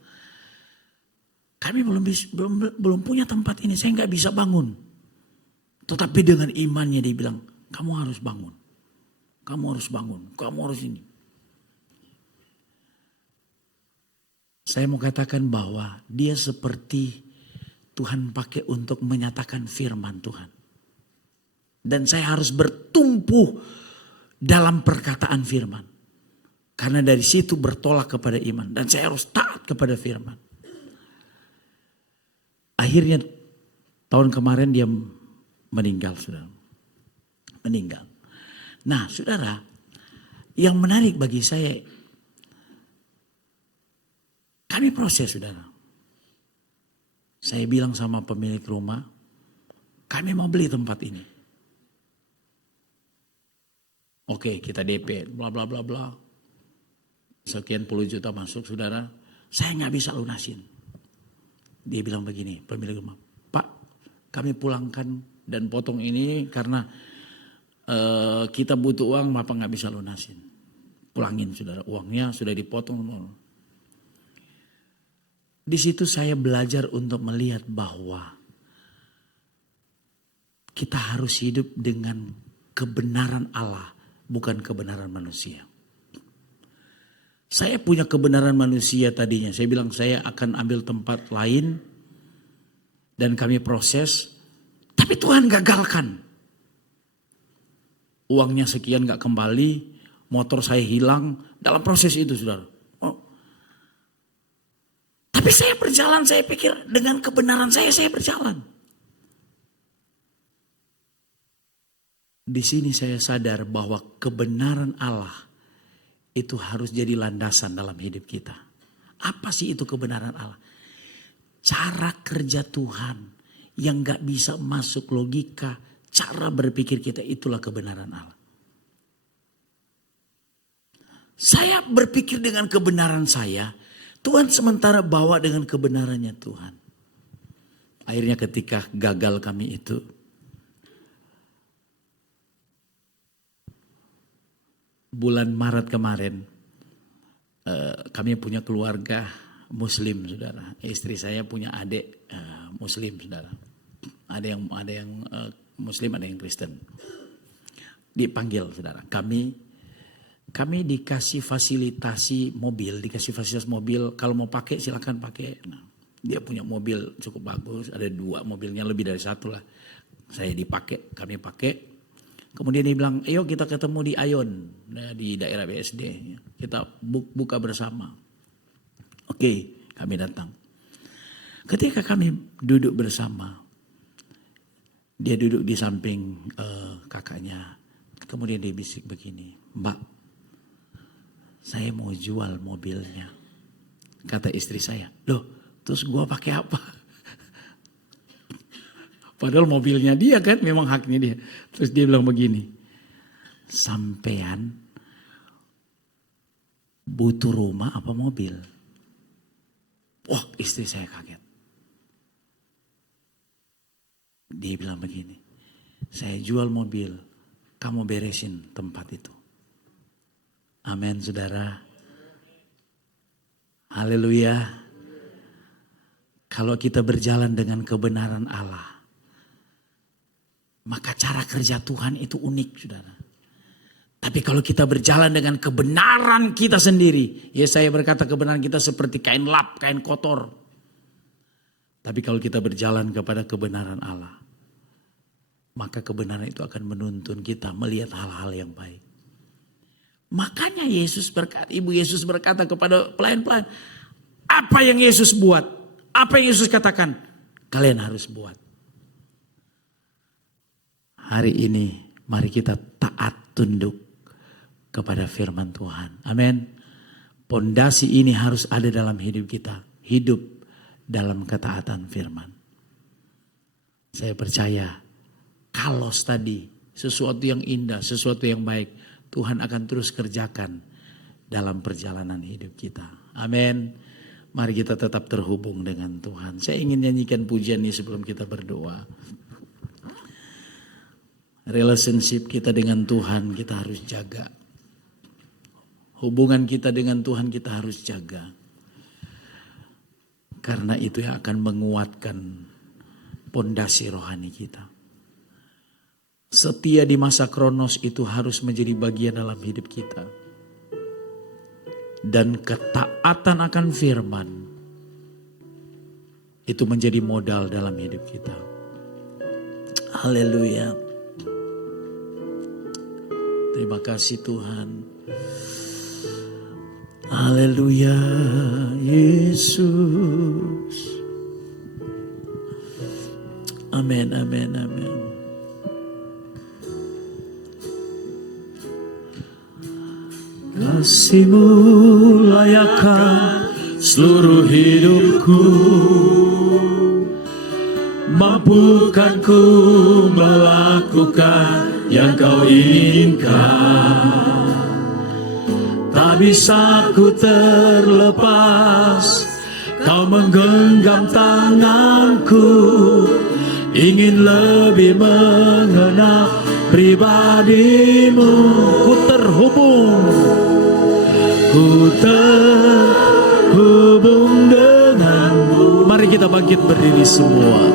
kami belum punya tempat ini, saya nggak bisa bangun. Tetapi dengan imannya dia bilang, kamu harus bangun. Kamu harus bangun, kamu harus ini. Saya mau katakan bahwa dia seperti Tuhan pakai untuk menyatakan firman Tuhan. Dan saya harus bertumpu dalam perkataan firman. Karena dari situ bertolak kepada iman. Dan saya harus taat kepada firman. Akhirnya tahun kemarin dia meninggal, saudara. Meninggal. Nah, saudara, yang menarik bagi saya, kami proses, saudara. Saya bilang sama pemilik rumah, kami mau beli tempat ini. Oke, kita DP, bla bla bla bla. Sekian puluh juta masuk, saudara. Saya nggak bisa lunasin. Dia bilang begini, pemilik rumah, Pak, kami pulangkan dan potong ini karena kita butuh uang, Bapak nggak bisa lunasin. Pulangin, saudara, uangnya sudah dipotong. Di situ saya belajar untuk melihat bahwa kita harus hidup dengan kebenaran Allah, bukan kebenaran manusia. Saya punya kebenaran manusia tadinya. Saya bilang saya akan ambil tempat lain dan kami proses. Tapi Tuhan gagalkan. Uangnya sekian gak kembali, motor saya hilang dalam proses itu, saudara. Oh. Tapi saya berjalan, saya pikir dengan kebenaran saya berjalan. Di sini saya sadar bahwa kebenaran Allah itu harus jadi landasan dalam hidup kita. Apa sih itu kebenaran Allah? Cara kerja Tuhan yang gak bisa masuk logika, cara berpikir kita, itulah kebenaran Allah. Saya berpikir dengan kebenaran saya, Tuhan sementara bawa dengan kebenarannya Tuhan. Akhirnya ketika gagal kami itu, bulan Maret kemarin, kami punya keluarga Muslim, saudara. Istri saya punya adik Muslim, saudara. Ada yang Muslim, ada yang Kristen. Dipanggil, saudara. Kami dikasih fasilitas mobil. Kalau mau pakai silakan pakai. Nah, dia punya mobil cukup bagus. Ada 2 mobilnya, lebih dari 1 lah. Saya dipakai, kami pakai. Kemudian dia bilang, ayo kita ketemu di Ayon, di daerah BSD. Kita buka bersama. Oke, kami datang. Ketika kami duduk bersama, dia duduk di samping kakaknya. Kemudian dia bisik begini, Mbak, saya mau jual mobilnya. Kata istri saya, loh terus gua pakai apa? Padahal mobilnya dia kan, memang haknya dia. Terus dia bilang begini, sampean butuh rumah apa mobil? Wah, istri saya kaget. Dia bilang begini, saya jual mobil, kamu beresin tempat itu. Amin, saudara. Haleluya. Kalau kita berjalan dengan kebenaran Allah, maka cara kerja Tuhan itu unik, saudara. Tapi kalau kita berjalan dengan kebenaran kita sendiri, ya saya berkata kebenaran kita seperti kain lap, kain kotor. Tapi kalau kita berjalan kepada kebenaran Allah, maka kebenaran itu akan menuntun kita melihat hal-hal yang baik. Makanya Ibu Yesus berkata kepada pelayan-pelayan, apa yang Yesus buat, apa yang Yesus katakan, kalian harus buat. Hari ini mari kita taat tunduk kepada firman Tuhan. Amin. Pondasi ini harus ada dalam hidup kita. Hidup dalam ketaatan firman. Saya percaya kalau tadi sesuatu yang indah, sesuatu yang baik, Tuhan akan terus kerjakan dalam perjalanan hidup kita. Amin. Mari kita tetap terhubung dengan Tuhan. Saya ingin nyanyikan pujian ini sebelum kita berdoa. Relationship kita dengan Tuhan kita harus jaga. Hubungan kita dengan Tuhan kita harus jaga. Karena itu yang akan menguatkan pondasi rohani kita. Setia di masa kronos itu harus menjadi bagian dalam hidup kita. Dan ketaatan akan firman itu menjadi modal dalam hidup kita. Haleluya. Terima kasih Tuhan. Haleluya Yesus. Amin, amin, amin. Kasih-Mu layakkan seluruh hidupku, mampukan ku melakukan yang Kau inginkan. Tak bisa ku terlepas, Kau menggenggam tanganku, ingin lebih mengenal pribadi-Mu. Ku terhubung denganmu. Mari kita bangkit berdiri semua.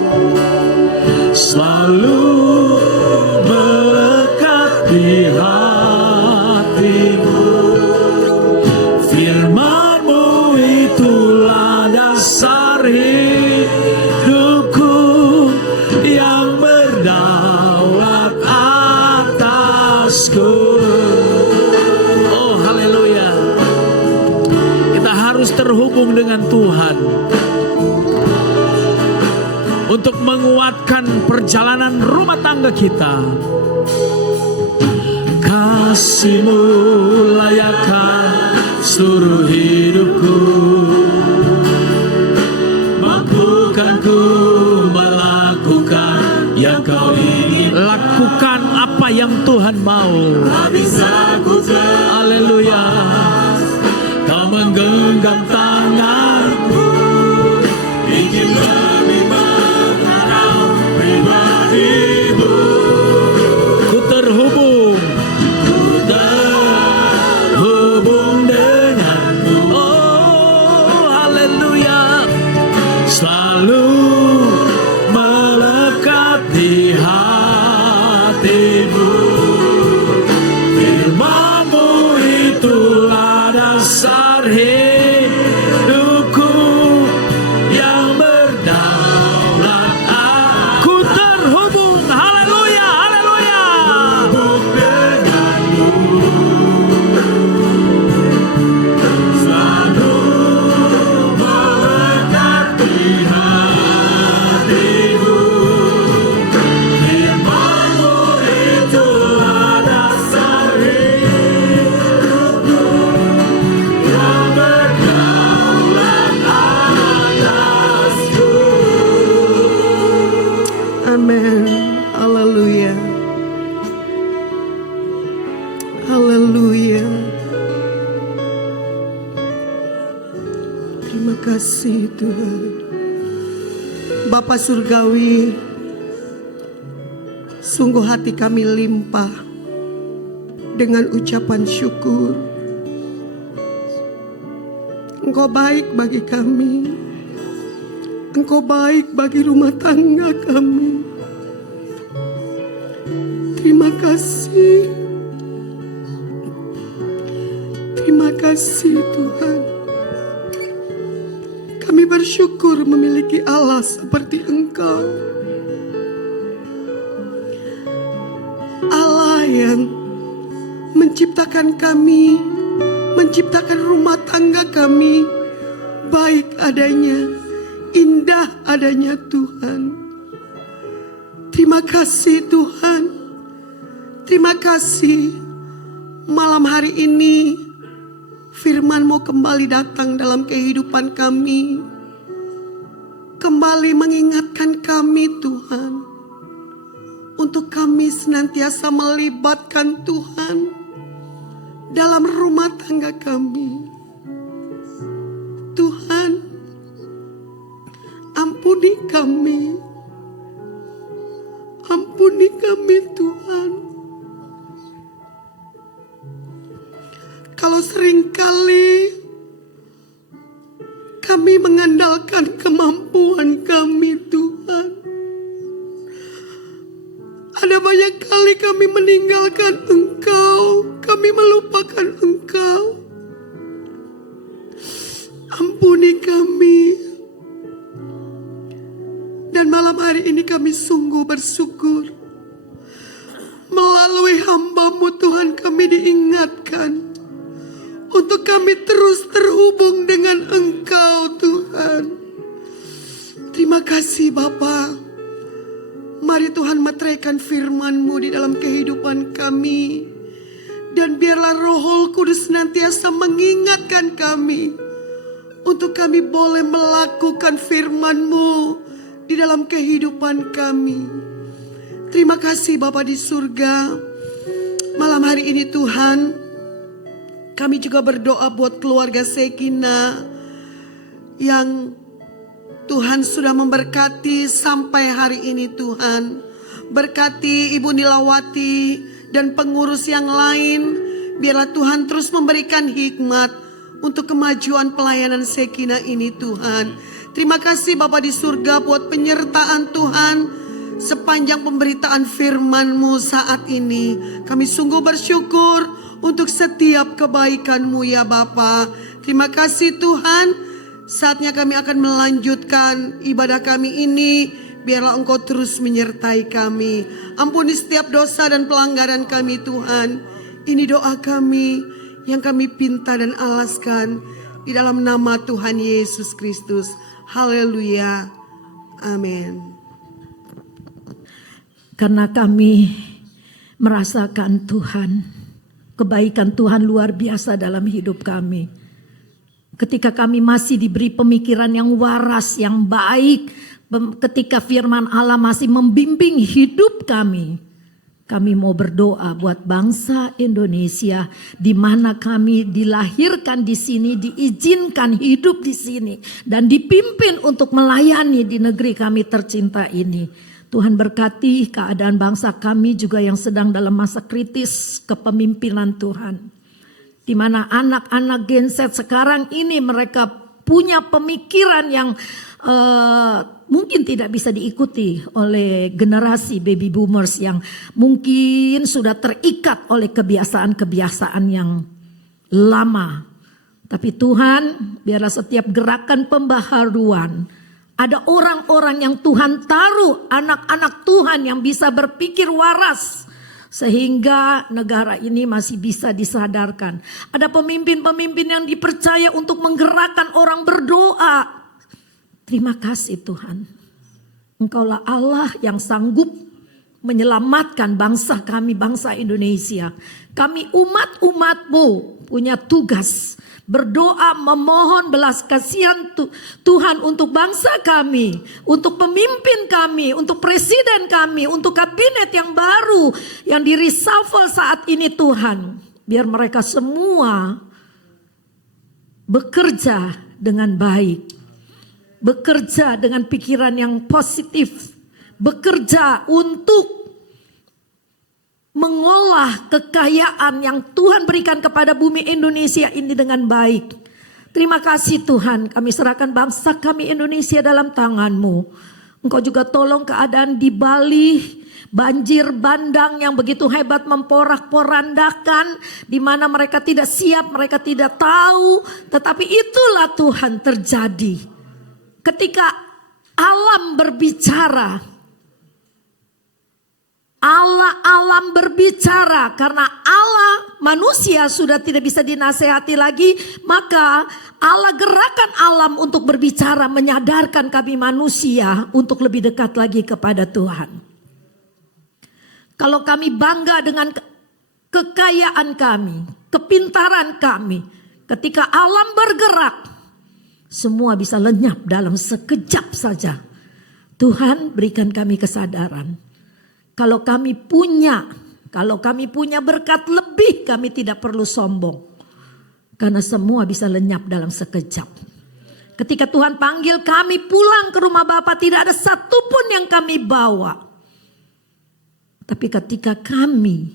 Selalu melekat di hatimu, firman perjalanan rumah tangga kita. Kasih-Mu layakkan seluruh hidupku, mampukan ku melakukan yang Kau ingin. Lakukan apa yang Tuhan mau. Haleluya. Kau menggenggam tanganku, bikin lebih mengenal pribadi-Mu. Ku terhubung denganmu. Oh, haleluya. Selalu melekat di hati-Mu. Firman-Mu itulah dasar hidupku yang berdaulat. Aku terhubung, haleluya, haleluya. Denganmu, selalu melekat di hatimu. Firman-Mu itulah dasar hidupku yang berdaulat atasku. Amin. Haleluya. Haleluya. Terima kasih Tuhan. Bapa Surgawi, sungguh hati kami limpah dengan ucapan syukur. Engkau baik bagi kami. Engkau baik bagi rumah tangga kami. Terima kasih. Terima kasih Tuhan. Kami bersyukur memiliki Allah seperti Engkau. Allah yang menciptakan kami, menciptakan rumah tangga kami baik adanya, indah adanya Tuhan. Terima kasih Tuhan. Terima kasih malam hari ini firman-Mu kembali datang dalam kehidupan kami. Kembali mengingatkan kami Tuhan, untuk kami senantiasa melibatkan Tuhan dalam rumah tangga kami. Tuhan, ampuni kami. Ampuni kami Tuhan. Kalau seringkali kami mengandalkan kemampuan kami Tuhan. Ada banyak kali kami meninggalkan Engkau. Kami melupakan Engkau. Ampuni kami. Dan malam hari ini kami sungguh bersyukur. Melalui hamba-Mu Tuhan kami diingatkan untuk kami terus terhubung dengan Engkau Tuhan. Terima kasih Bapa. Mari Tuhan meteraikan firman-Mu di dalam kehidupan kami. Dan biarlah Roh Kudus senantiasa mengingatkan kami untuk kami boleh melakukan firman-Mu di dalam kehidupan kami. Terima kasih Bapa di surga. Malam hari ini Tuhan, kami juga berdoa buat keluarga Sekina yang Tuhan sudah memberkati sampai hari ini Tuhan. Berkati Ibu Nilawati dan pengurus yang lain. Biarlah Tuhan terus memberikan hikmat untuk kemajuan pelayanan Sekina ini Tuhan. Terima kasih Bapa di surga buat penyertaan Tuhan sepanjang pemberitaan firman-Mu saat ini. Kami sungguh bersyukur untuk setiap kebaikan-Mu ya Bapa. Terima kasih Tuhan. Saatnya kami akan melanjutkan ibadah kami ini. Biarlah Engkau terus menyertai kami. Ampuni setiap dosa dan pelanggaran kami Tuhan. Ini doa kami yang kami pinta dan alaskan di dalam nama Tuhan Yesus Kristus. Haleluya. Amin. Karena kami merasakan Tuhan, kebaikan Tuhan luar biasa dalam hidup kami. Ketika kami masih diberi pemikiran yang waras, yang baik, ketika firman Allah masih membimbing hidup kami mau berdoa buat bangsa Indonesia, di mana kami dilahirkan di sini, diizinkan hidup di sini, dan dipimpin untuk melayani di negeri kami tercinta ini. Tuhan berkati keadaan bangsa kami juga yang sedang dalam masa kritis kepemimpinan Tuhan. Di mana anak-anak Gen Z sekarang ini mereka punya pemikiran yang mungkin tidak bisa diikuti oleh generasi baby boomers yang mungkin sudah terikat oleh kebiasaan-kebiasaan yang lama. Tapi Tuhan, biarlah setiap gerakan pembaharuan, ada orang-orang yang Tuhan taruh, anak-anak Tuhan yang bisa berpikir waras, sehingga negara ini masih bisa disadarkan. Ada pemimpin-pemimpin yang dipercaya untuk menggerakkan orang berdoa. Terima kasih Tuhan. Engkaulah Allah yang sanggup menyelamatkan bangsa kami, bangsa Indonesia. Kami umat-umat-Mu punya tugas berdoa memohon belas kasihan Tuhan untuk bangsa kami, untuk pemimpin kami, untuk presiden kami, untuk kabinet yang baru yang di reshuffle saat ini Tuhan. Biar mereka semua bekerja dengan baik, bekerja dengan pikiran yang positif, bekerja untuk mengolah kekayaan yang Tuhan berikan kepada bumi Indonesia ini dengan baik. Terima kasih Tuhan, kami serahkan bangsa kami Indonesia dalam tangan-Mu. Engkau juga tolong keadaan di Bali, banjir bandang yang begitu hebat memporak-porandakan, di mana mereka tidak siap, mereka tidak tahu, tetapi itulah Tuhan terjadi. Ketika alam berbicara, alam berbicara, karena Allah manusia sudah tidak bisa dinasehati lagi, maka Allah gerakan alam untuk berbicara, menyadarkan kami manusia untuk lebih dekat lagi kepada Tuhan. Kalau kami bangga dengan kekayaan kami, kepintaran kami, ketika alam bergerak, semua bisa lenyap dalam sekejap saja. Tuhan berikan kami kesadaran. Kalau kami punya berkat lebih, kami tidak perlu sombong. Karena semua bisa lenyap dalam sekejap. Ketika Tuhan panggil kami pulang ke rumah Bapa, tidak ada satupun yang kami bawa. Tapi ketika kami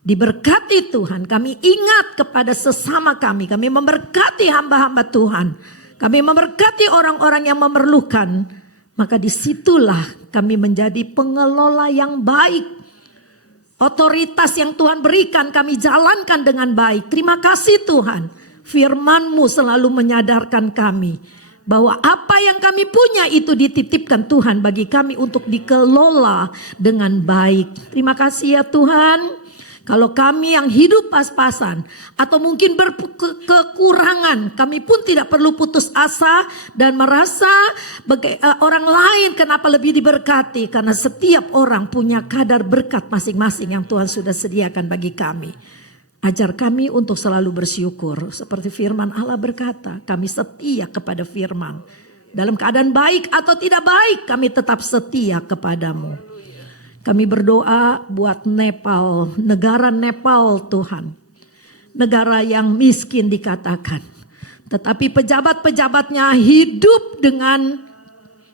diberkati Tuhan, kami ingat kepada sesama kami memberkati hamba-hamba Tuhan, kami memberkati orang-orang yang memerlukan, maka disitulah kami menjadi pengelola yang baik. Otoritas yang Tuhan berikan kami jalankan dengan baik. Terima kasih Tuhan. Firman-Mu selalu menyadarkan kami bahwa apa yang kami punya itu dititipkan Tuhan bagi kami untuk dikelola dengan baik. Terima kasih ya Tuhan. Kalau kami yang hidup pas-pasan atau mungkin berkekurangan, kami pun tidak perlu putus asa dan merasa orang lain kenapa lebih diberkati. Karena setiap orang punya kadar berkat masing-masing yang Tuhan sudah sediakan bagi kami. Ajar kami untuk selalu bersyukur. Seperti firman Allah berkata, kami setia kepada firman. Dalam keadaan baik atau tidak baik, kami tetap setia kepadamu. Kami berdoa buat Nepal, negara Nepal Tuhan. Negara yang miskin dikatakan. Tetapi pejabat-pejabatnya hidup dengan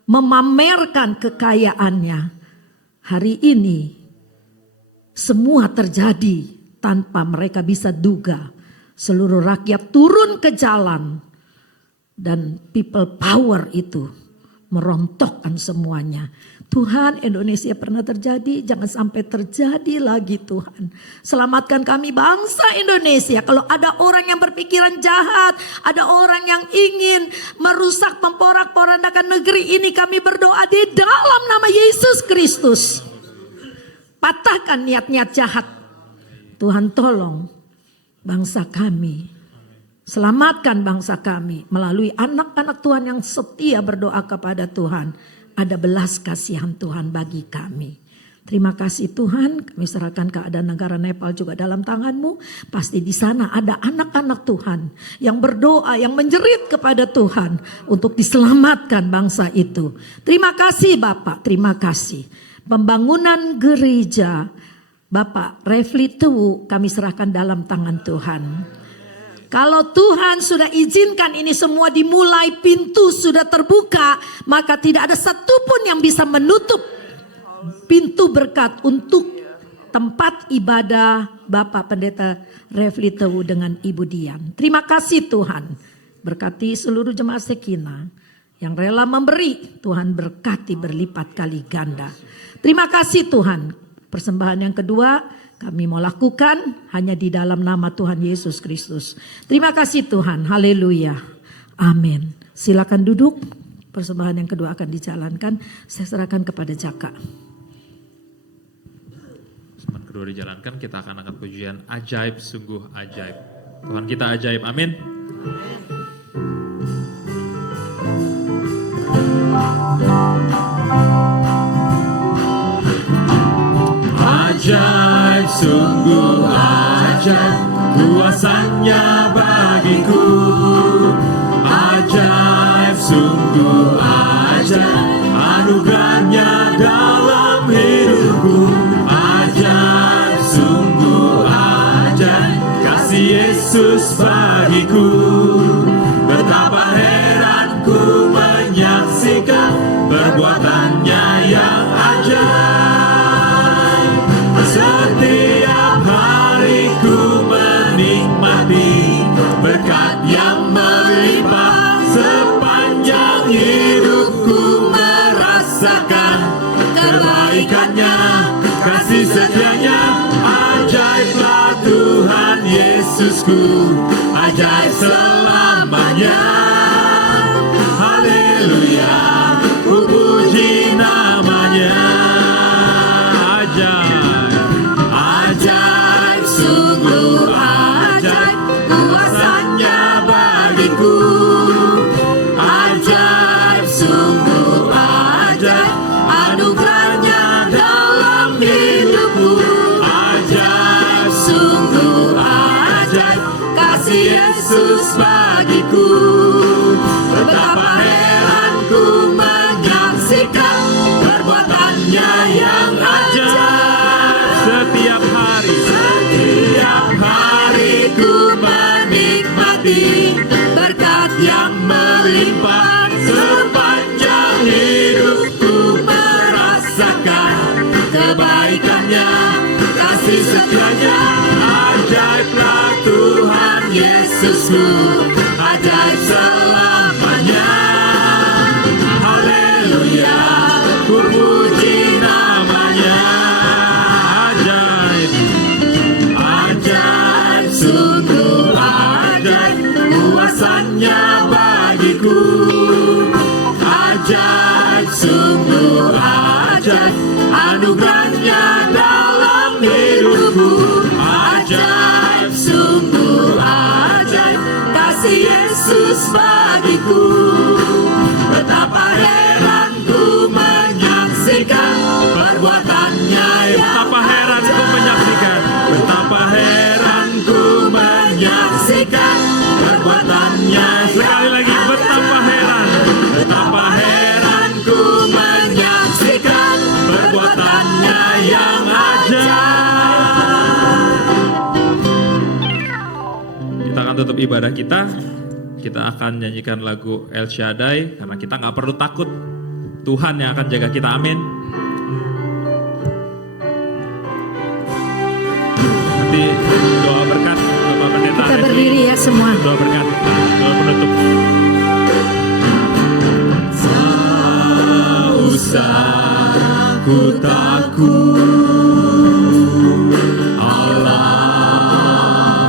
memamerkan kekayaannya. Hari ini semua terjadi tanpa mereka bisa duga. Seluruh rakyat turun ke jalan. Dan people power itu merontokkan semuanya. Tuhan, Indonesia pernah terjadi, jangan sampai terjadi lagi Tuhan. Selamatkan kami bangsa Indonesia. Kalau ada orang yang berpikiran jahat, ada orang yang ingin merusak, memporak-porandakan negeri ini, kami berdoa di dalam nama Yesus Kristus. Patahkan niat-niat jahat. Tuhan tolong bangsa kami. Selamatkan bangsa kami melalui anak-anak Tuhan yang setia berdoa kepada Tuhan. Ada belas kasihan Tuhan bagi kami. Terima kasih Tuhan, kami serahkan keadaan negara Nepal juga dalam tangan-Mu. Pasti di sana ada anak-anak Tuhan yang berdoa, yang menjerit kepada Tuhan untuk diselamatkan bangsa itu. Terima kasih Bapak, terima kasih. Pembangunan gereja Bapak Refli Tewu kami serahkan dalam tangan Tuhan. Kalau Tuhan sudah izinkan ini semua dimulai, pintu sudah terbuka, maka tidak ada satupun yang bisa menutup pintu berkat untuk tempat ibadah Bapak Pendeta Refli Tewu dengan Ibu Dian. Terima kasih Tuhan. Berkati seluruh jemaat Sekina yang rela memberi, Tuhan berkati berlipat kali ganda. Terima kasih Tuhan. Persembahan yang kedua kami mau lakukan hanya di dalam nama Tuhan Yesus Kristus. Terima kasih Tuhan. Haleluya. Amin. Silakan duduk. Persembahan yang kedua akan dijalankan. Saya serahkan kepada Jaka. Kedua dijalankan, kita akan angkat pujian ajaib, sungguh ajaib. Tuhan kita ajaib, amin. Ajaib, sungguh ajaib, kuasanya bagiku. Ajaib, sungguh ajaib, anugerahnya dalam hidupku. Ajaib, sungguh ajaib, kasih Yesus bagiku. Betapa heranku menyaksikan perbuatannya yang ajaib. Setiap hari ku menikmati berkat yang melimpah. Sepanjang hidupku merasakan kebaikannya, kasih setianya. Ajaiblah Tuhan Yesusku, ajaib selamanya. Haleluya, ku puji namanya. Ajaib, sungguh ajaib, kuasanya bagiku. Ajaib, sungguh ajaib, anugerahnya dalam hidupku. Ajaib, sungguh ajaib, kasih Yesus bagiku. Betapa heranku menyaksikan perbuatannya yang ajaib. Setiap hari ku menikmati berkat yang melimpah. Sepanjang hidupku merasakan kebaikannya, kasih setianya. Ajaiblah Tuhan Yesusku, ajaib selamanya. Haleluya, ku puji namanya. Ajaib, sungguh ajaib, kuasanya bagiku. Ajaib, sungguh ajaib, anugerahnya dalam hidupku. Ajaib, sungguh ajaib, kasih Yesus bagiku. Betapa heranku menyaksikan perbuatannya yang betapa heranku menyaksikan. Betapa heranku menyaksikan perbuatannya. Sekali lagi, betapa heran. Betapa heranku menyaksikan perbuatannya yang ajaib. Kita akan tutup ibadah kita. Kita akan nyanyikan lagu El Shaddai, karena kita gak perlu takut. Tuhan yang akan jaga kita, amin. Nanti doa berkat Bapak Pendeta. Kita berdiri ya semua. Doa berkat, doa penutup. Tak usah ku takut, Allah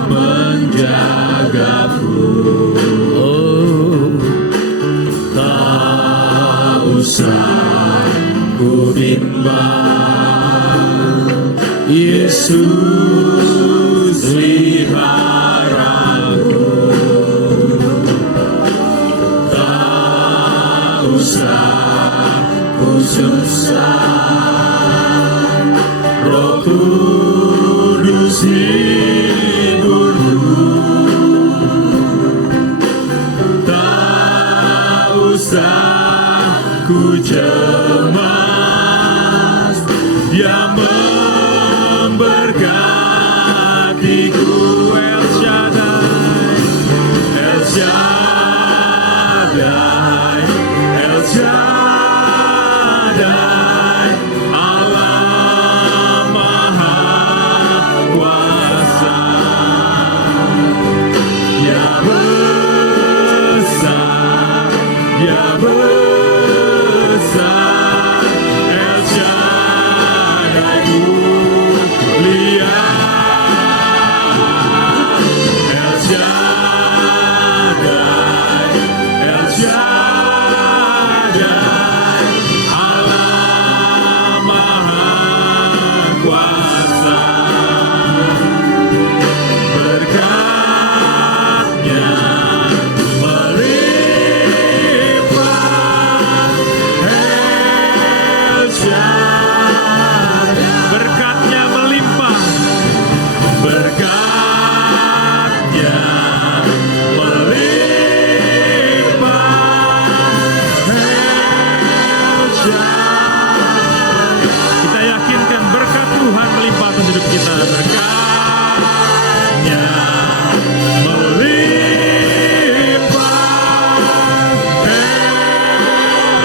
menjagaku. Tak usah ku bimbang, Yesus peliharaku. Tak usah ku susah, Kudus hiburku, tak usah ku cemas, Dia memberkatiku. El Shaddai, El Shaddai, El Shaddai, Allah Maha Kuasa. Dia besar, Dia besar, El Shaddai mulia, El Shaddai, El Shaddai, Allah Maha Kuasa. Berkatnya melimpah, El Shaddai. Berkatnya melimpah, berkatnya melimpah, El Shaddai. Kita yakinkan berkat Tuhan melimpah atas hidup kita. Berkatnya melimpah,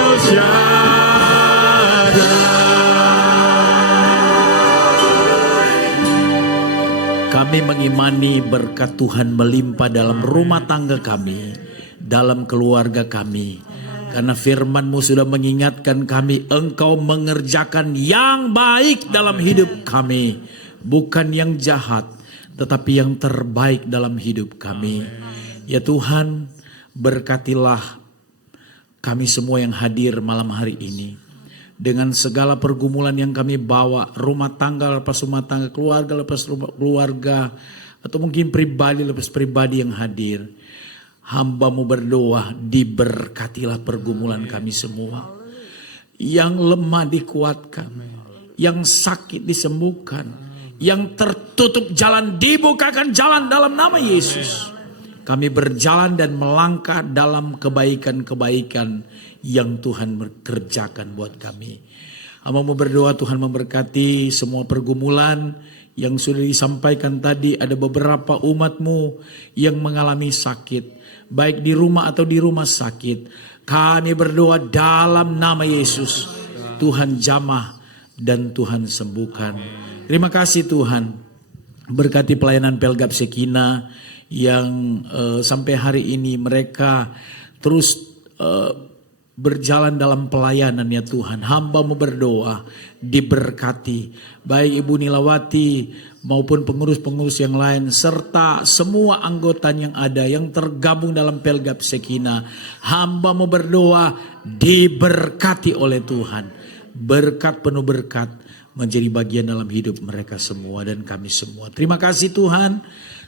El Shaddai. Kami mengimani berkat Tuhan melimpah dalam rumah tangga kami, dalam keluarga kami. Karena firman-Mu sudah mengingatkan kami, Engkau mengerjakan yang baik dalam hidup kami. Bukan yang jahat, tetapi yang terbaik dalam hidup kami. Ya Tuhan, berkatilah kami semua yang hadir malam hari ini. Dengan segala pergumulan yang kami bawa, rumah tangga lepas rumah tangga, keluarga lepas keluarga, atau mungkin pribadi lepas pribadi yang hadir. Hamba-Mu berdoa, diberkatilah pergumulan kami semua. Yang lemah dikuatkan, yang sakit disembuhkan, yang tertutup jalan dibukakan jalan dalam nama Yesus. Kami berjalan dan melangkah dalam kebaikan-kebaikan yang Tuhan kerjakan buat kami. Hamba-Mu berdoa Tuhan memberkati semua pergumulan yang sudah disampaikan tadi. Ada beberapa umat-Mu yang mengalami sakit, baik di rumah atau di rumah sakit. Kami berdoa dalam nama Yesus, Tuhan jamah dan Tuhan sembuhkan. Terima kasih Tuhan, berkati pelayanan Pelgap Sekina yang sampai hari ini mereka terus berjalan dalam pelayanan ya Tuhan. Hamba-Mu berdoa diberkati, baik Ibu Nilawati maupun pengurus-pengurus yang lain serta semua anggota yang ada yang tergabung dalam Pelgap Sekina. Hamba-Mu berdoa diberkati oleh Tuhan. Berkat penuh berkat menjadi bagian dalam hidup mereka semua dan kami semua. Terima kasih Tuhan.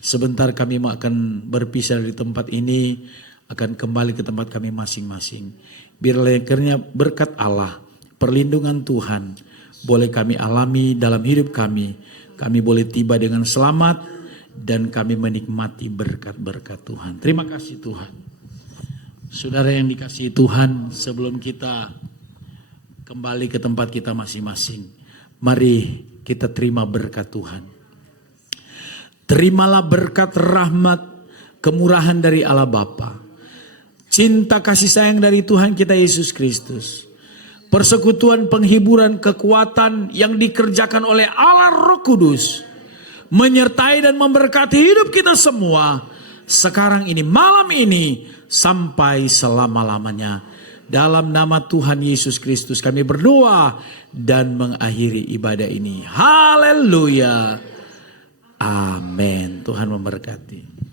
Sebentar kami akan berpisah dari tempat ini, akan kembali ke tempat kami masing-masing. Biarlah kiranya berkat Allah, perlindungan Tuhan boleh kami alami dalam hidup kami. Kami boleh tiba dengan selamat dan kami menikmati berkat-berkat Tuhan. Terima kasih Tuhan. Saudara yang dikasihi Tuhan, sebelum kita kembali ke tempat kita masing-masing, mari kita terima berkat Tuhan. Terimalah berkat rahmat, kemurahan dari Allah Bapa, cinta kasih sayang dari Tuhan kita Yesus Kristus, persekutuan, penghiburan, kekuatan yang dikerjakan oleh Allah Roh Kudus, menyertai dan memberkati hidup kita semua, sekarang ini, malam ini, sampai selama-lamanya. Dalam nama Tuhan Yesus Kristus kami berdoa dan mengakhiri ibadah ini. Haleluya. Amin. Tuhan memberkati.